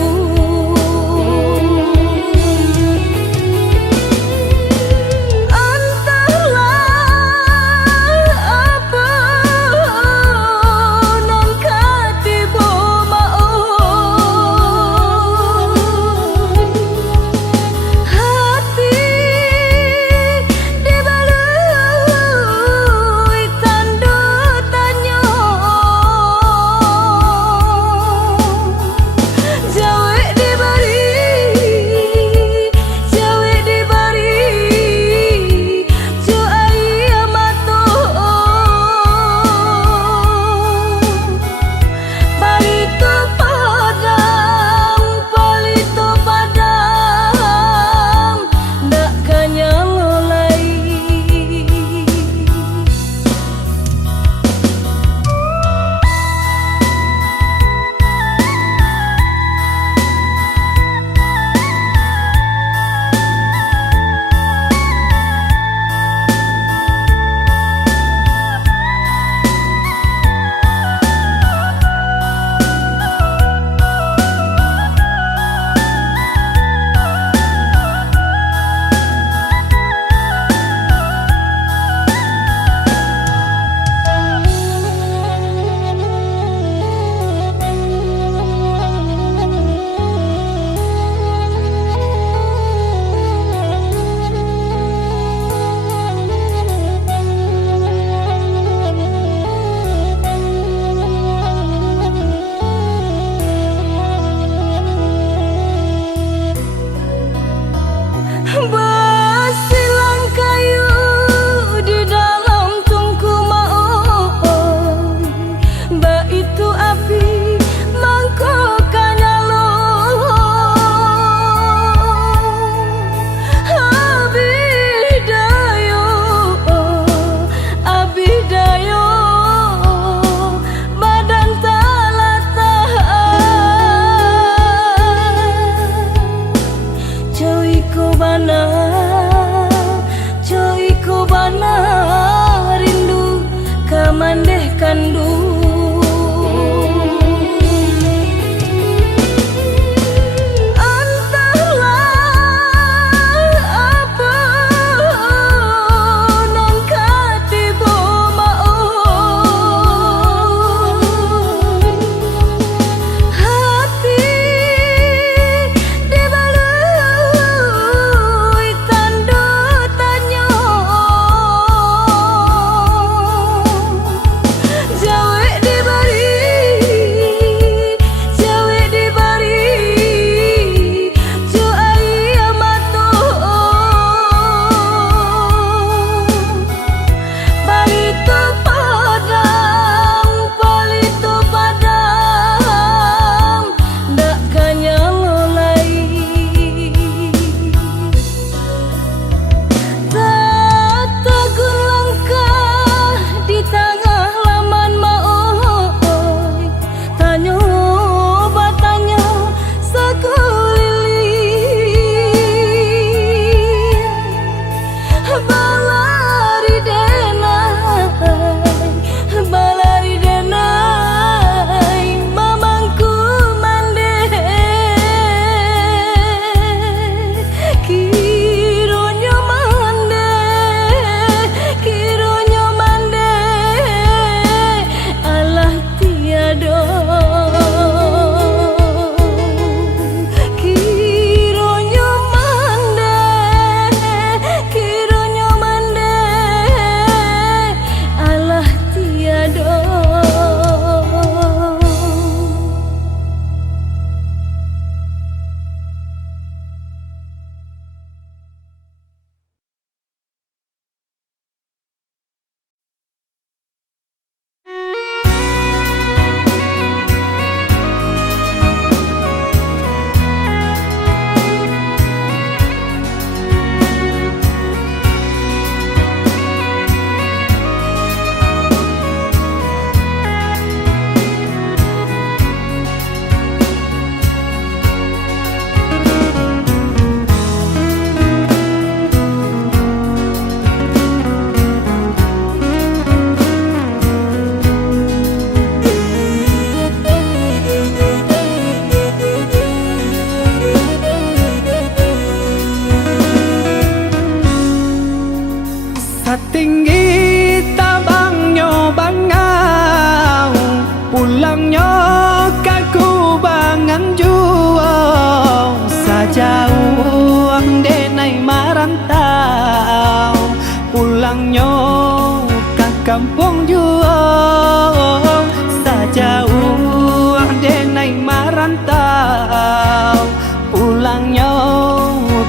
kampung juang sajauh denai marantau pulangnya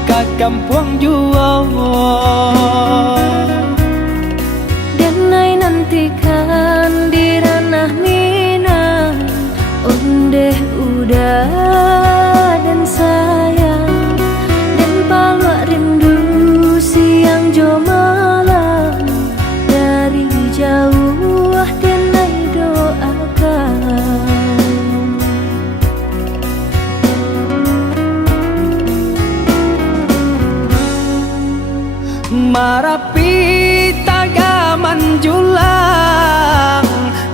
ke kampung juang denai nantikan di ranah Minang ondeh udah dan sayang dan palak rindu siang jo malam dari jauh denai doakan marapi tagaman julang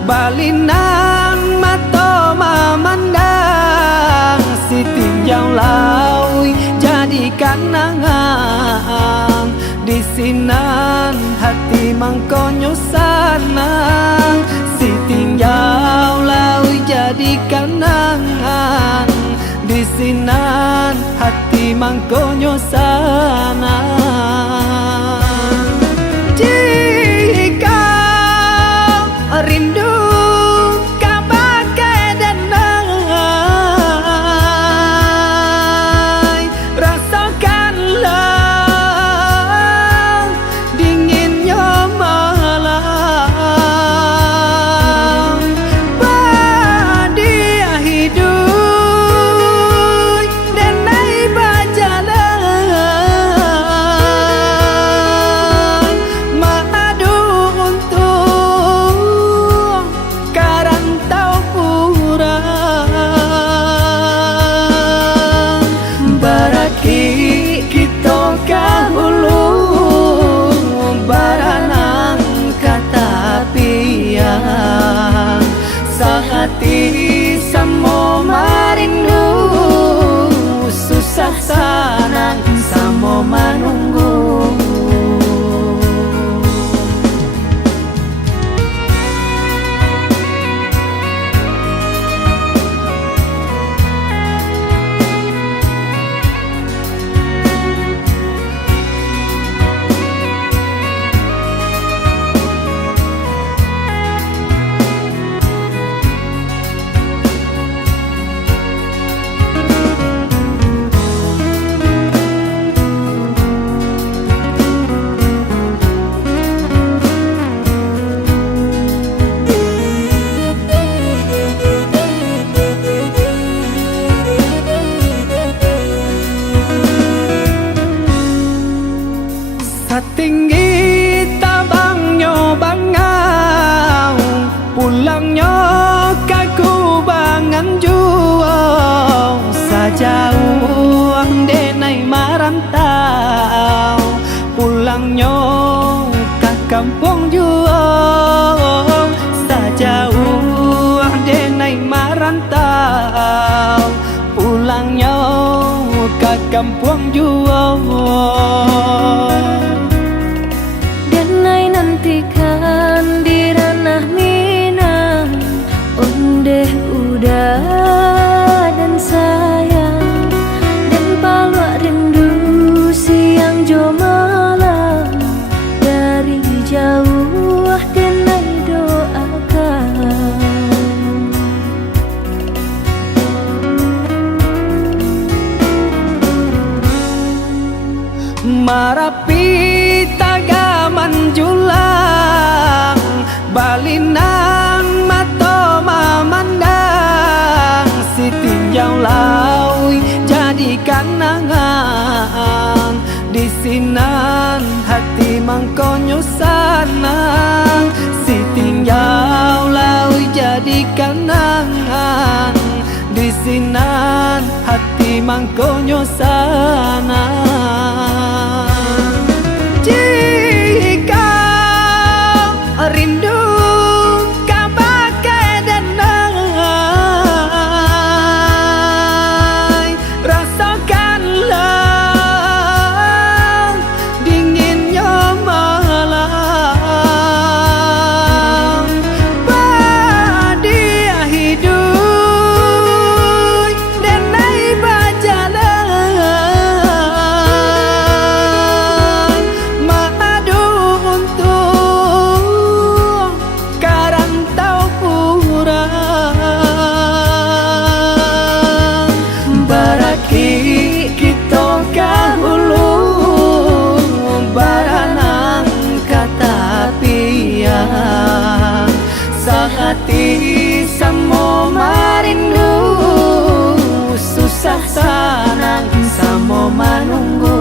balinan mato memandang si tinjau laui jadi kanangan di sinan hati mangkonyo sanang si tinjau laui jadi kanangan di sinan hati mangkonyo sanang jika rindu kabagai denai rasakanlah dinginnya malam badia hidup denai bajalan madu untuk karantau kurang baraki kita kahulu baranang kata piang sehati samo marindu susah sanang samo manunggu setinggi tabangnya bangau pulangnya kaku bangan juang sajauh denai marantau pulangnya ke kampung juang sajauh denai marantau pulangnya ke kampung juang denai nantikan di ranah Minang ondeh udah dan sayang dan palak rindu siang jo malam dari jauh denai doakan marapi tagaman julang balinan mato memandang si tinjau laui jadi kanangan di sinan hati mangkonyo sanang si tinjau laui jadi kanangan di sinan hati mangkonyo sanang jika rindu kabagai denai rasakanlah dinginnya malam badia hidup denai bajalan sehati samo marindu, susah senang samo menunggu.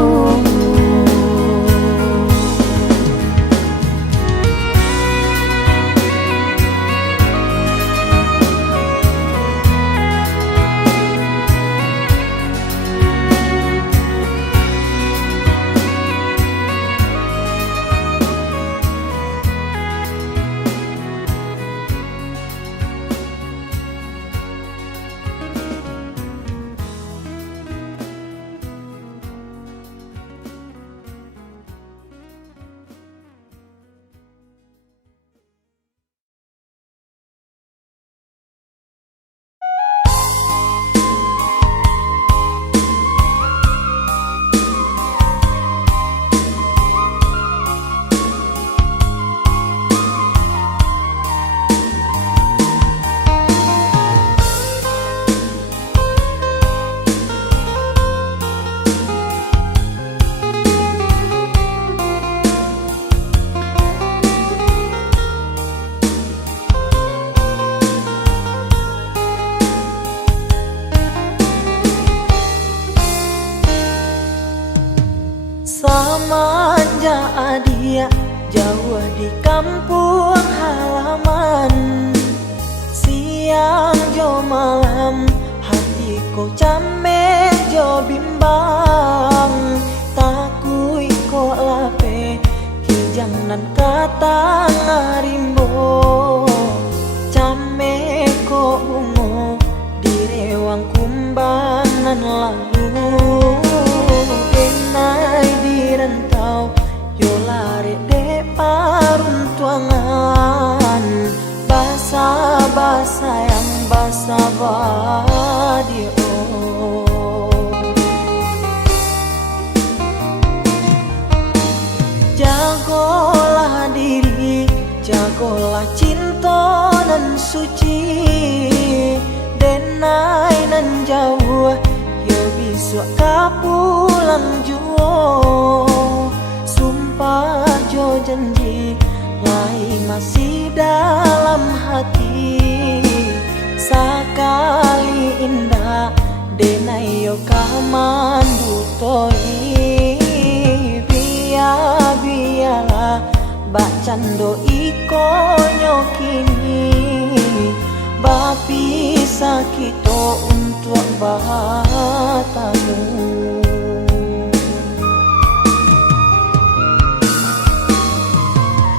Semenjak dia jauh di kampung halaman, siang jo malam hatiku camek jo bimbang. Takui ko lape kijangan kata ngarimbo, camek ko bungo di rewang kumbangan lalu. Kenai di rantau yo lari de paruntuangan, basa-basa yang basa badio. Jagolah diri, jagolah cinta nan suci, denai nan jauh yo bisa kapulang juo. Sumpah jo janji lai masih dalam hati, sakali indah denai yo kamandu toi. Biarlah bacando iko nyokini, bapi sakito untuk bahatamu.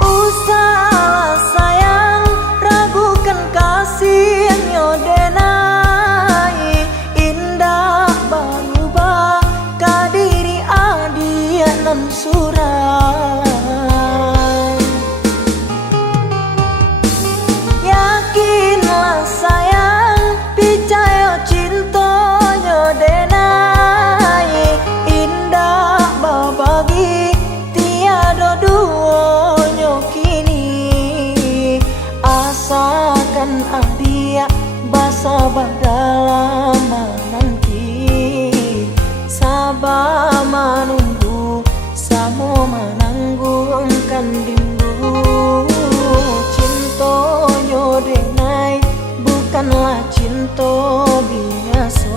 Usahlah sayang ragukan kasih nyodenai, indah berubah kadiri adia nan surai. Yakinlah sayang picayo cinta nyodenai, indah babagi tiada duonyo kini. Asakan adia basa badalam nanti, sabar menunggu samo menanggungkan rindu. Cinta nyodenai bukanlah cinta biasa,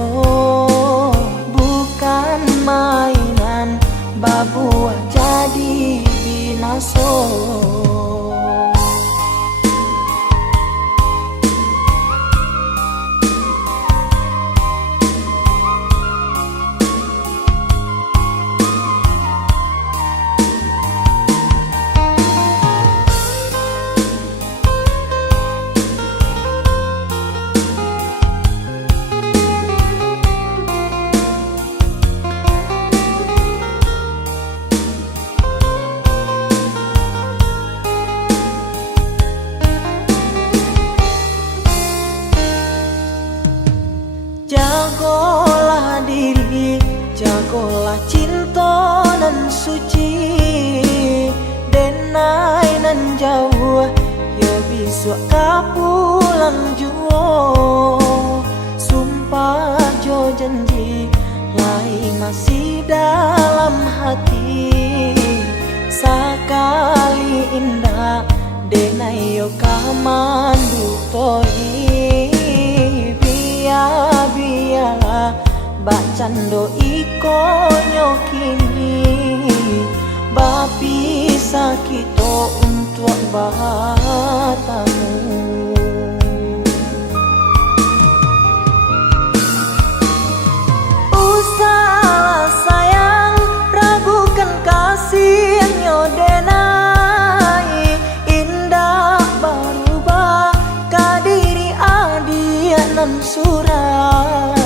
bukan mainan babu jadi binaso. Jagolah diri, jagolah cinta nan suci, denai nan jauh yo bisa kapulang juo. Sumpah jo janji lai masih dalam hati, sakali indah denai yo yo kamandu tohi biya bacando iko nyokini bapi sakito untuk batamu. Usahlah sayang ragukan kasih nyodenai indah berubah kadiri adianan surah.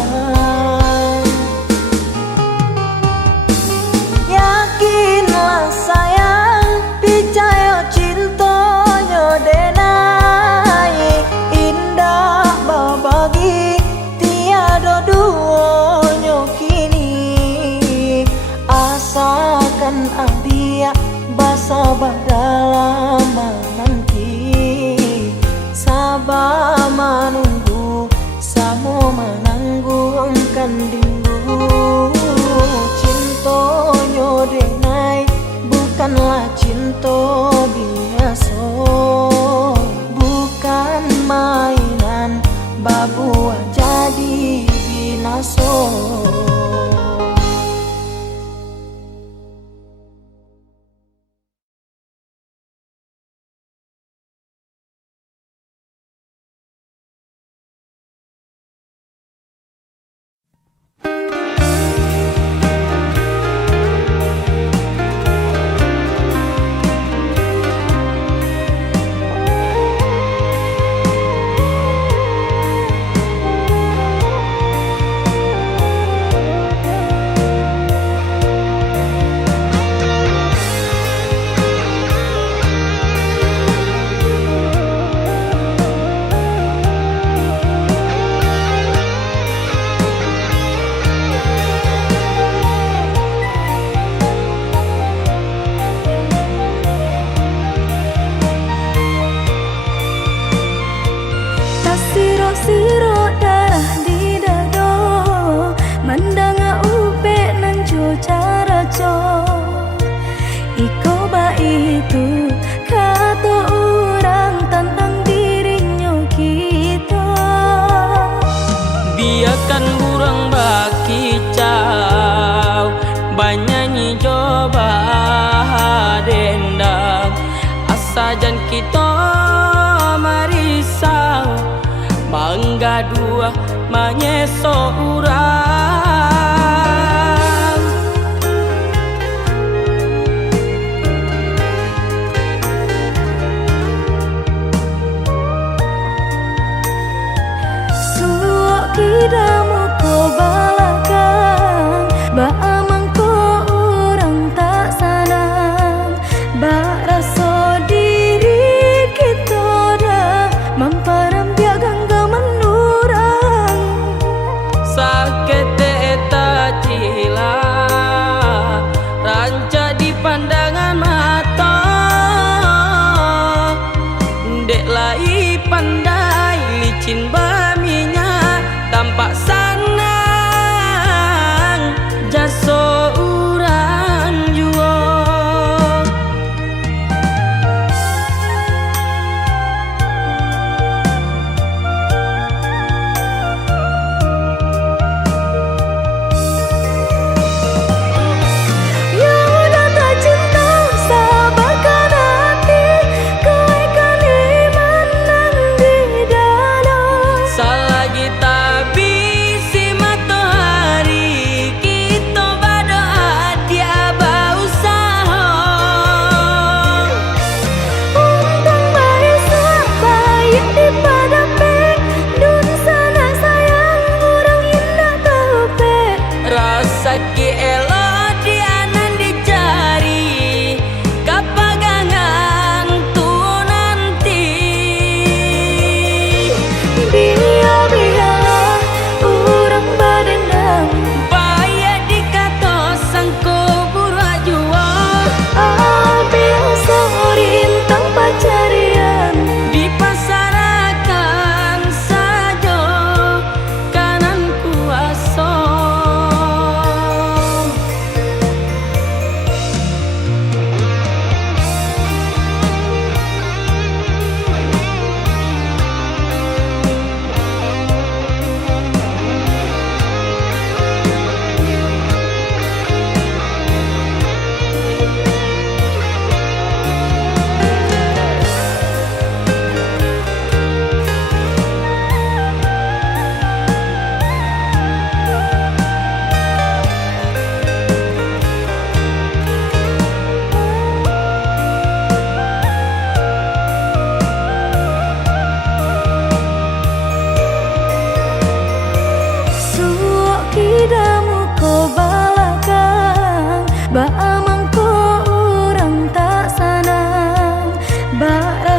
Yakinlah sayang picayo cinta nyodenai indah babagi tiada duonyo kini asakan adia basabah dalam nanti sabar menunggu samo menanggungkan dindu cinta nyodenai bukanlah cinta biasa bukan mainan babu jadi binaso. Siro darah di dado mandanga upe nanjo cara co iko ba itu kata orang tentang dirinya kita. Biarkan burung bakicau banyanyi coba dendang asajan kita marisau bangga dua menyeso urang. Suok kidamu ko balakan ba amang ko orang tak sanang ba raso diri kita dah mamparam biagang sakete tak cila ranca di pandangan mata dek lai pandai licin baminya tampak sanang jaso uran jua.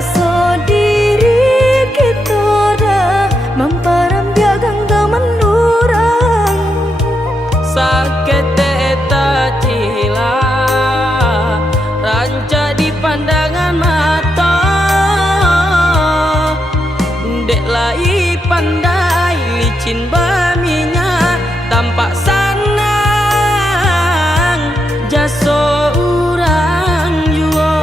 rasa diri kita dah mamparam biagang menurang sakit tak cila ranca di pandangan mata dek lai pandai licin baminya tampak sanang jaso urang jua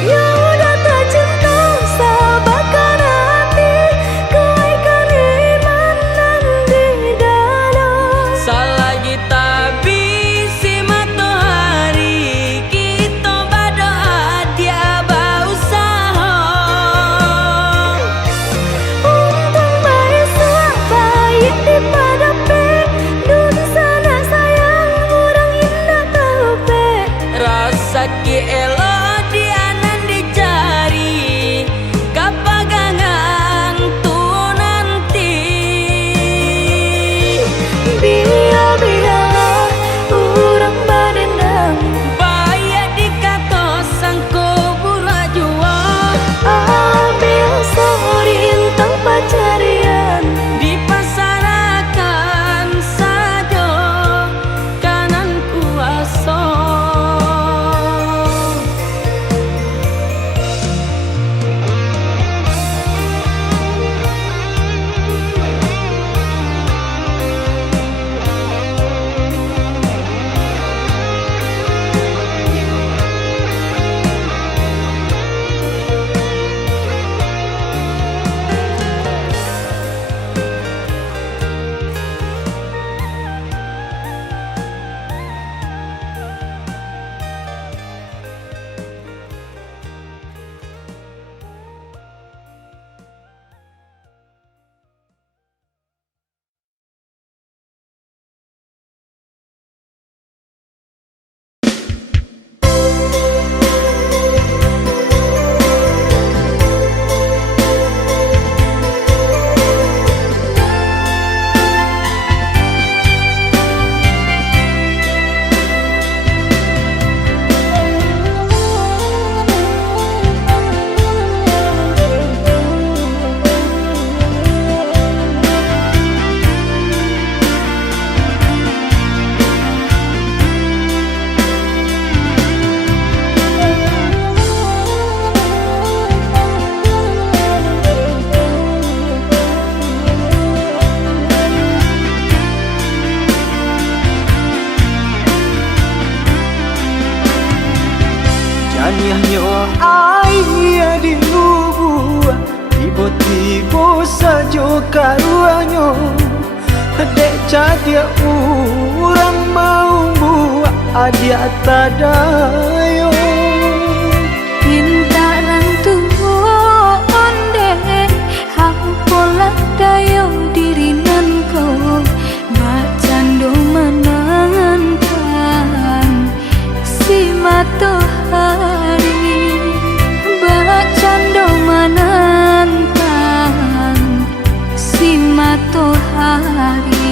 ya udah tak cinta sabarkan hati kebaikan iman dan di dalam salah kita bisi matahari kita berdoa dia berusaha untung baik suak baik di padapi dun sana sayang orang indah tahu pe rasa ki elo dia nan dicari kapagangan tu nanti biar orang badendang bayar dikata sangko bura jua ambil sorin tanpa carian di pasarakan saja kanan kuasa Janiahnya air di lubuk tiba-tiba saja karuannya dek jadi orang mau buat adia tadayo pintaran tuh onde hampola dayo dirinan ko bacando menangan si matahari bacando menangan si matahari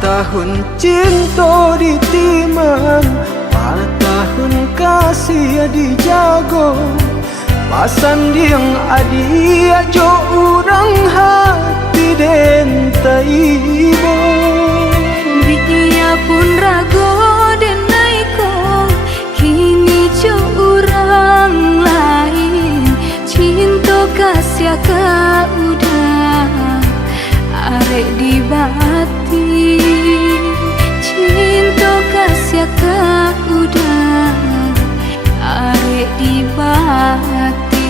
tahun cinta ditimang, tahun kasih dijago, pasan diang adi ajo urang hati den taibo. Biya pun rago denaiko kini jo urang lain cinta kasih ka udah arek di bati cinta kasih ka udah arek di bati.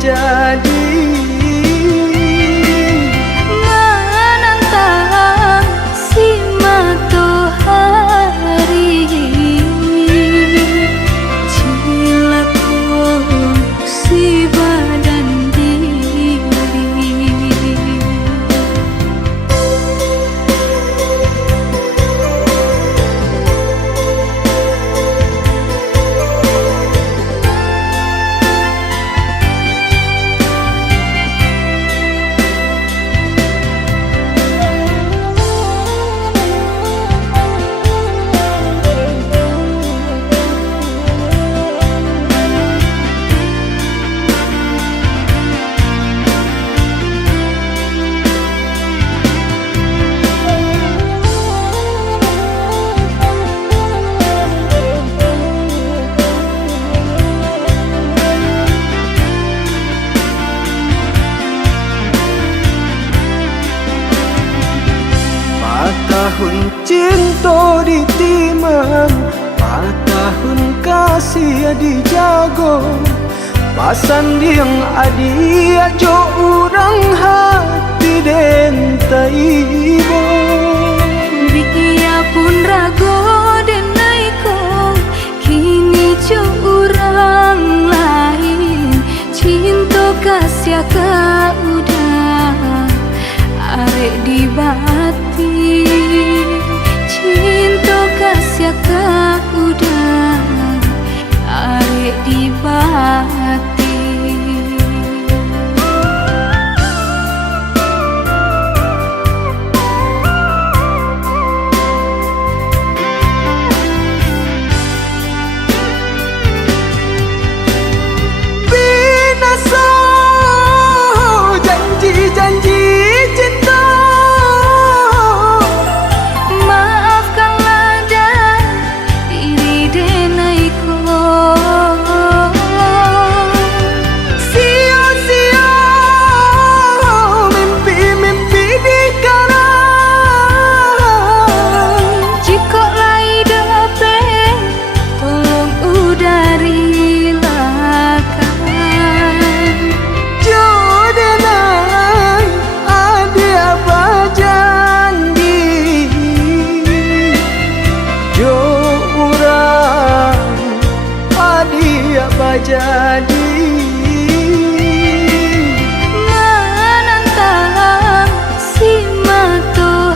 jadi menantang si matahari, cilaku si badan diri. Tahun cinta ditimang, tahun kasih dijago, pasan yang adi ajo urang hati den taibo. Bikia pun rago denaiko, kini jo urang lain, cinta kasih ka udah arek di bati, cinta kasih ka udah arek di bati. Binasa janji-janji cinta, Maafkanlah dan diri denaiko, sia-sia mimpi-mimpi dikarang. jika lai dape tolong udarilakan. Jodoh adi apa janji, jo urang adi apa jadi. Menantang si matahari,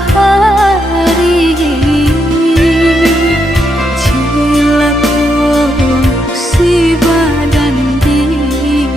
cilaku si badan diri.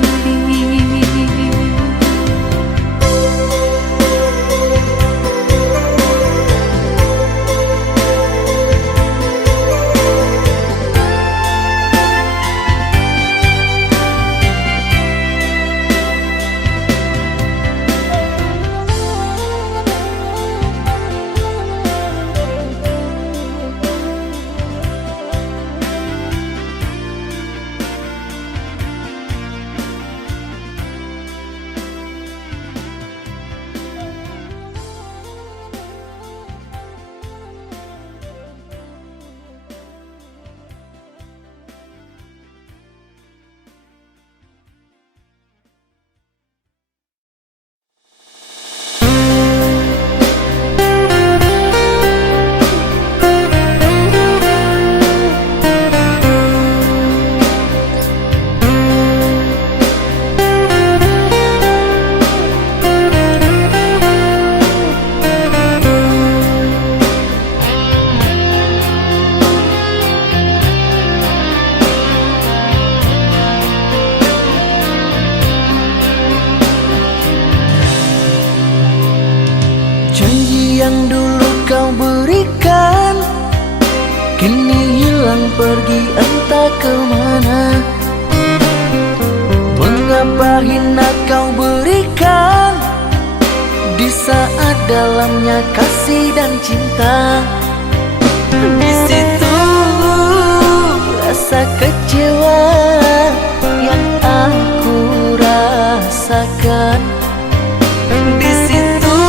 Janji yang dulu kau berikan kini hilang pergi entah kemana. Mengapa hendak kau berikan di saat dalamnya kasih dan cinta? Di situ rasa kecewa yang aku rasakan. Di situ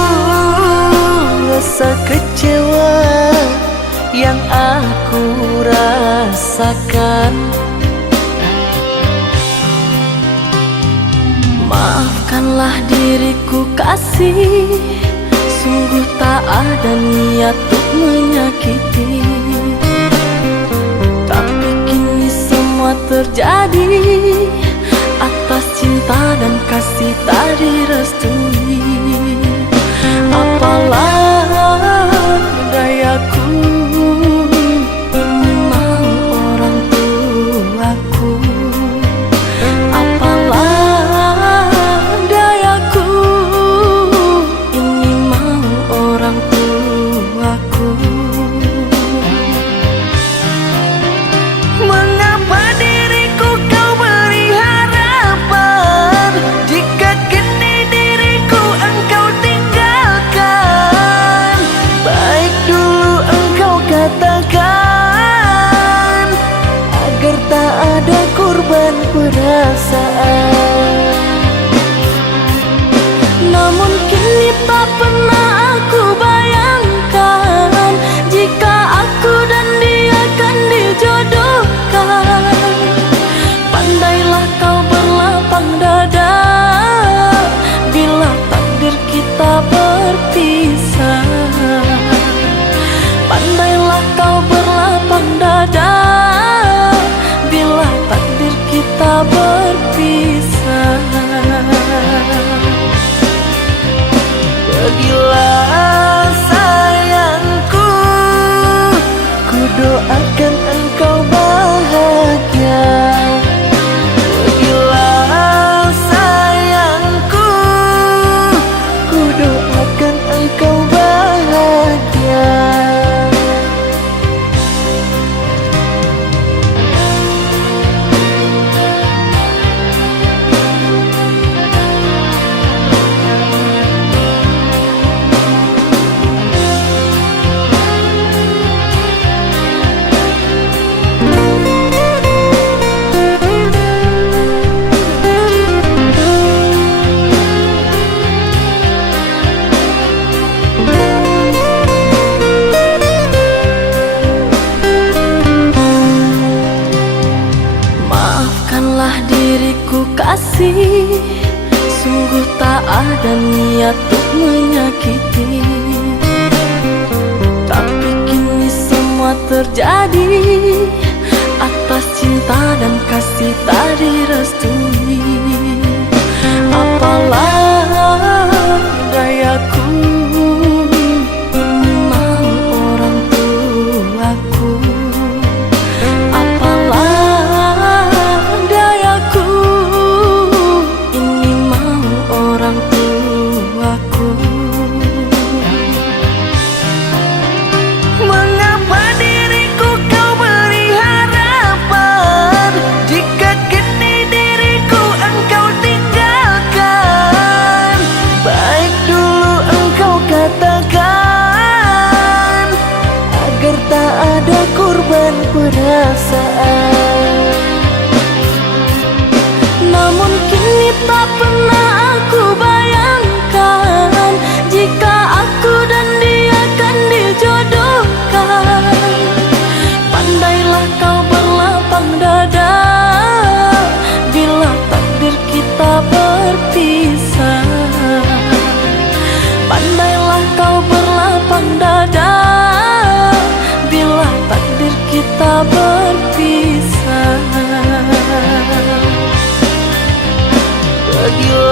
rasa kecewa yang aku rasakan. Maafkanlah diriku kasih, sungguh tak ada niat untuk menyakiti. Tapi kini semua terjadi atas cinta dan kasih tak direstui. Apalah dayaku, ini mau orang tuaku. Apalah dayaku, ini mau orang tuaku. Mengapa diriku kau beri harapan, jika kini diriku engkau tinggalkan? Baik dulu engkau katakan, agar tak ada korban perasaan. Namun kini tak pernah aku bayangkan, jika aku dan dia akan dijodohkan. Pandailah kau berlapang dada bila takdir kita berpisah. Pandailah kau berlapang dada bila takdir kita berpisah. Pergilah sayangku, ku doakan engkau bahagia. Pergilah sayangku, ku doakan engkau bahagia. Maafkanlah diriku kasih, sungguh tak ada niat untuk menyakiti. Tapi kini semua terjadi atas cinta dan kasih tak direstui. Apalah dayaku, ini mau orang tuaku. Apalah dayaku, ini mau orang tuaku. Mengapa diriku kau beri harapan, jika kini diriku engkau tinggalkan? Baik dulu engkau katakan, agar tak ada korban perasaan. Namun kini tak pernah aku bayangkan, jika aku dan dia akan dijodohkan. Pandailah kau berlapang dada bila takdir kita berpisah. Pandailah kau berlapang dada bila takdir kita berpisah. Pergilah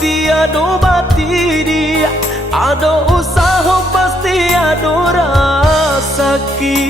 pasti ado bati dia, ado usaha pasti ado rasaki.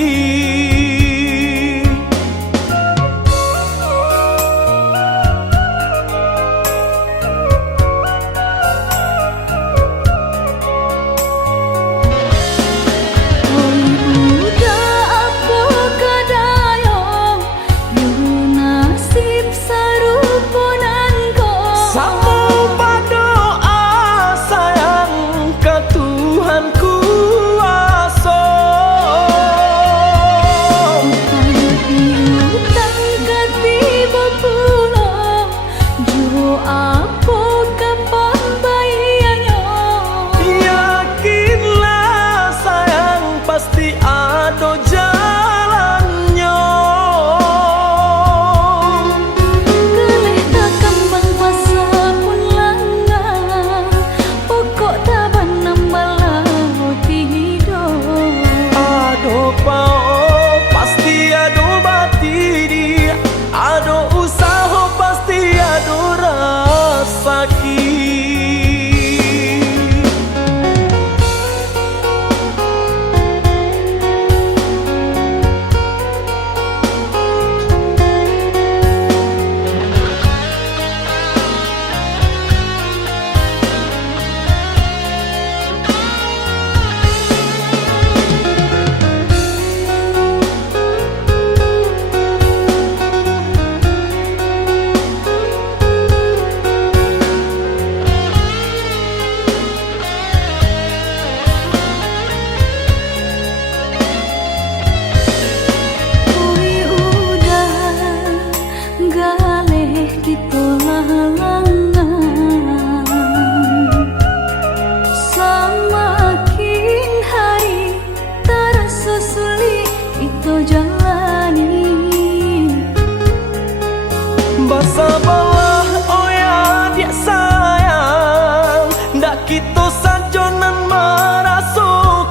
Basabalah oh ya dia sayang, ndak kita sajonan merasukan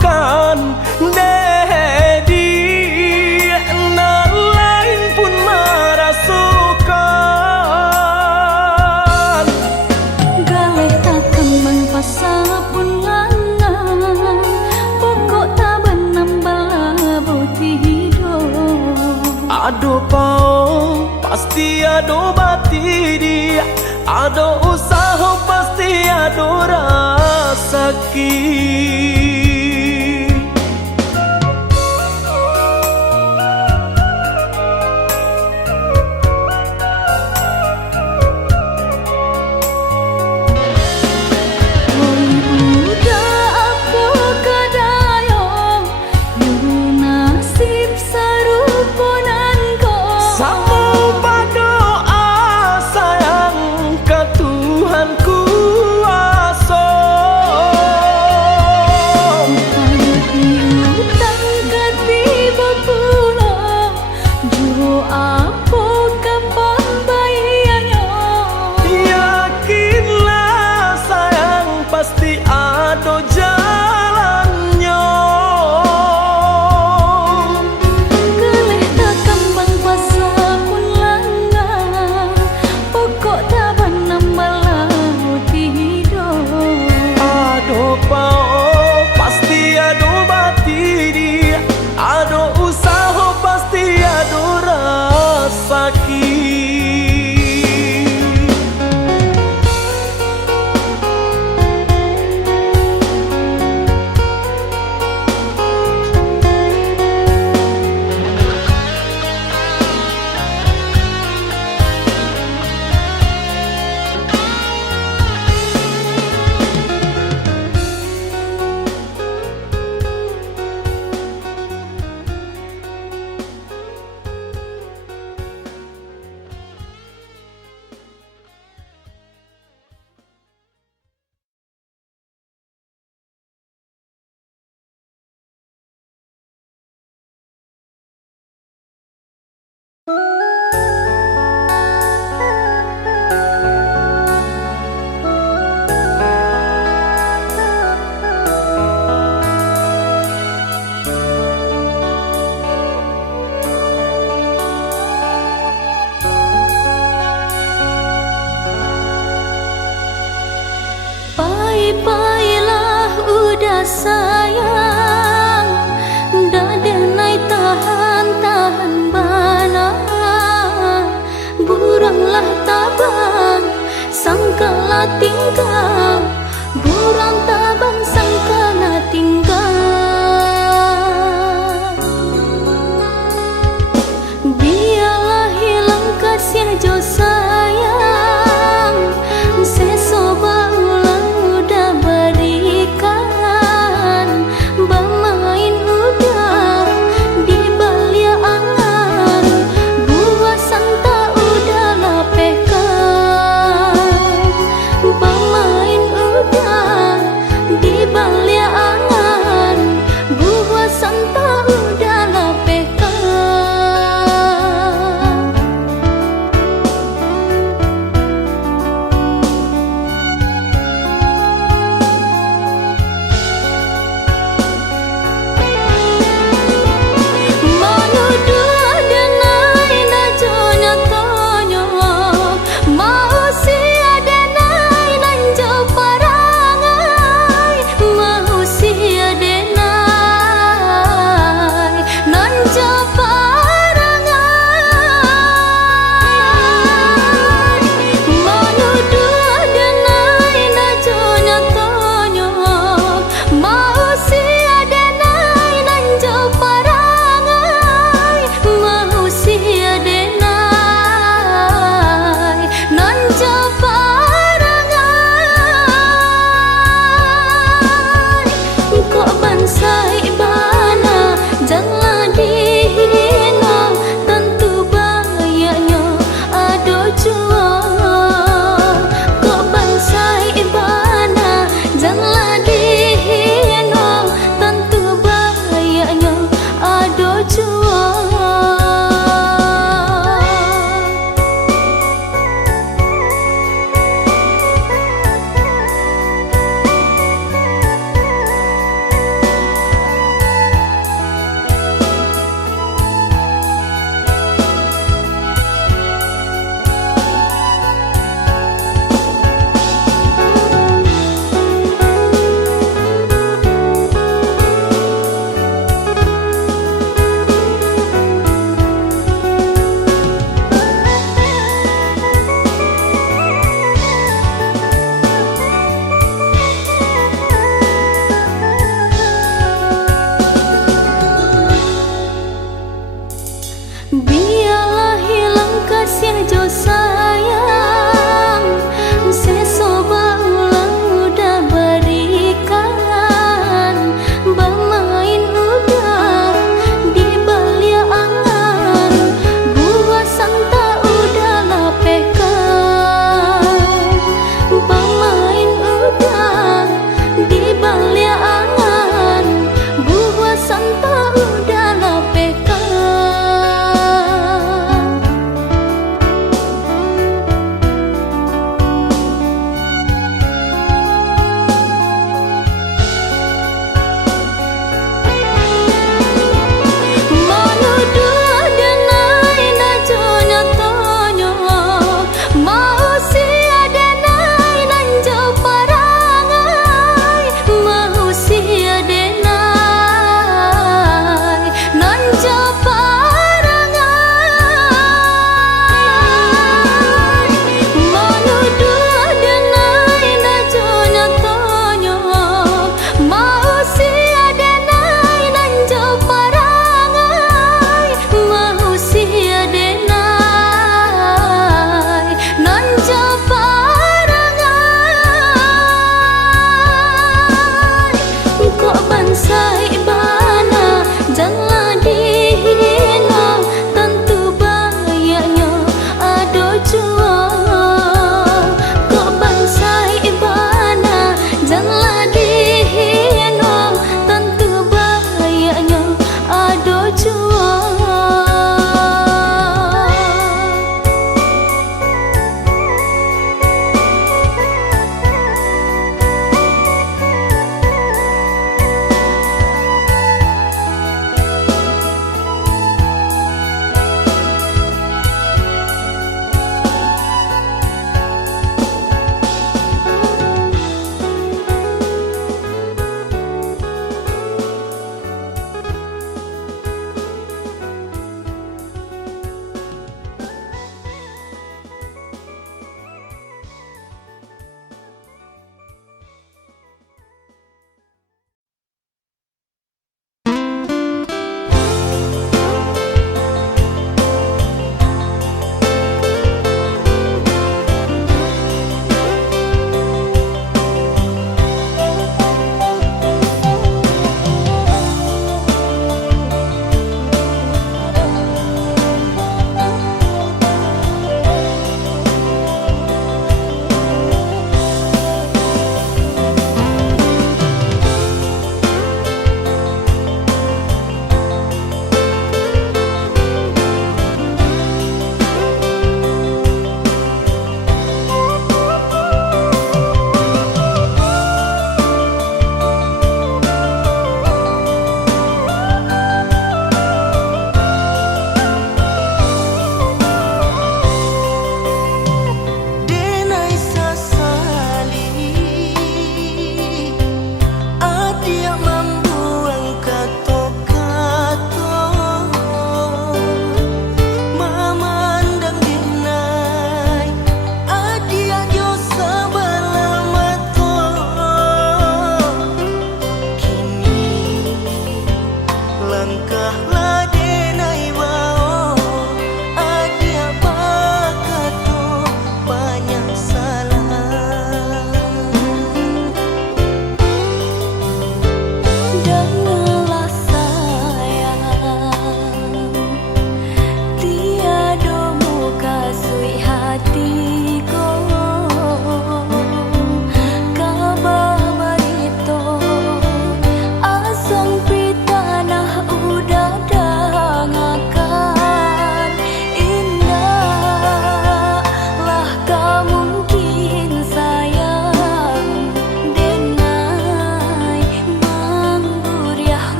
dedi, nan lain pun merasukan. Galih tak kembang pasapun lanang, pokok tak benambal boti hidup. Aduh pau pasti ado bati dia, ado usaha pasti ado rasaki. sangkala tinggal, burang tabang sangkala tinggal. Biarlah hilang kasih jo sayang, sesoba ulang udah berikan, bermain udah di balia angan, buah santa udah lapehkan, bermain udah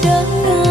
undangan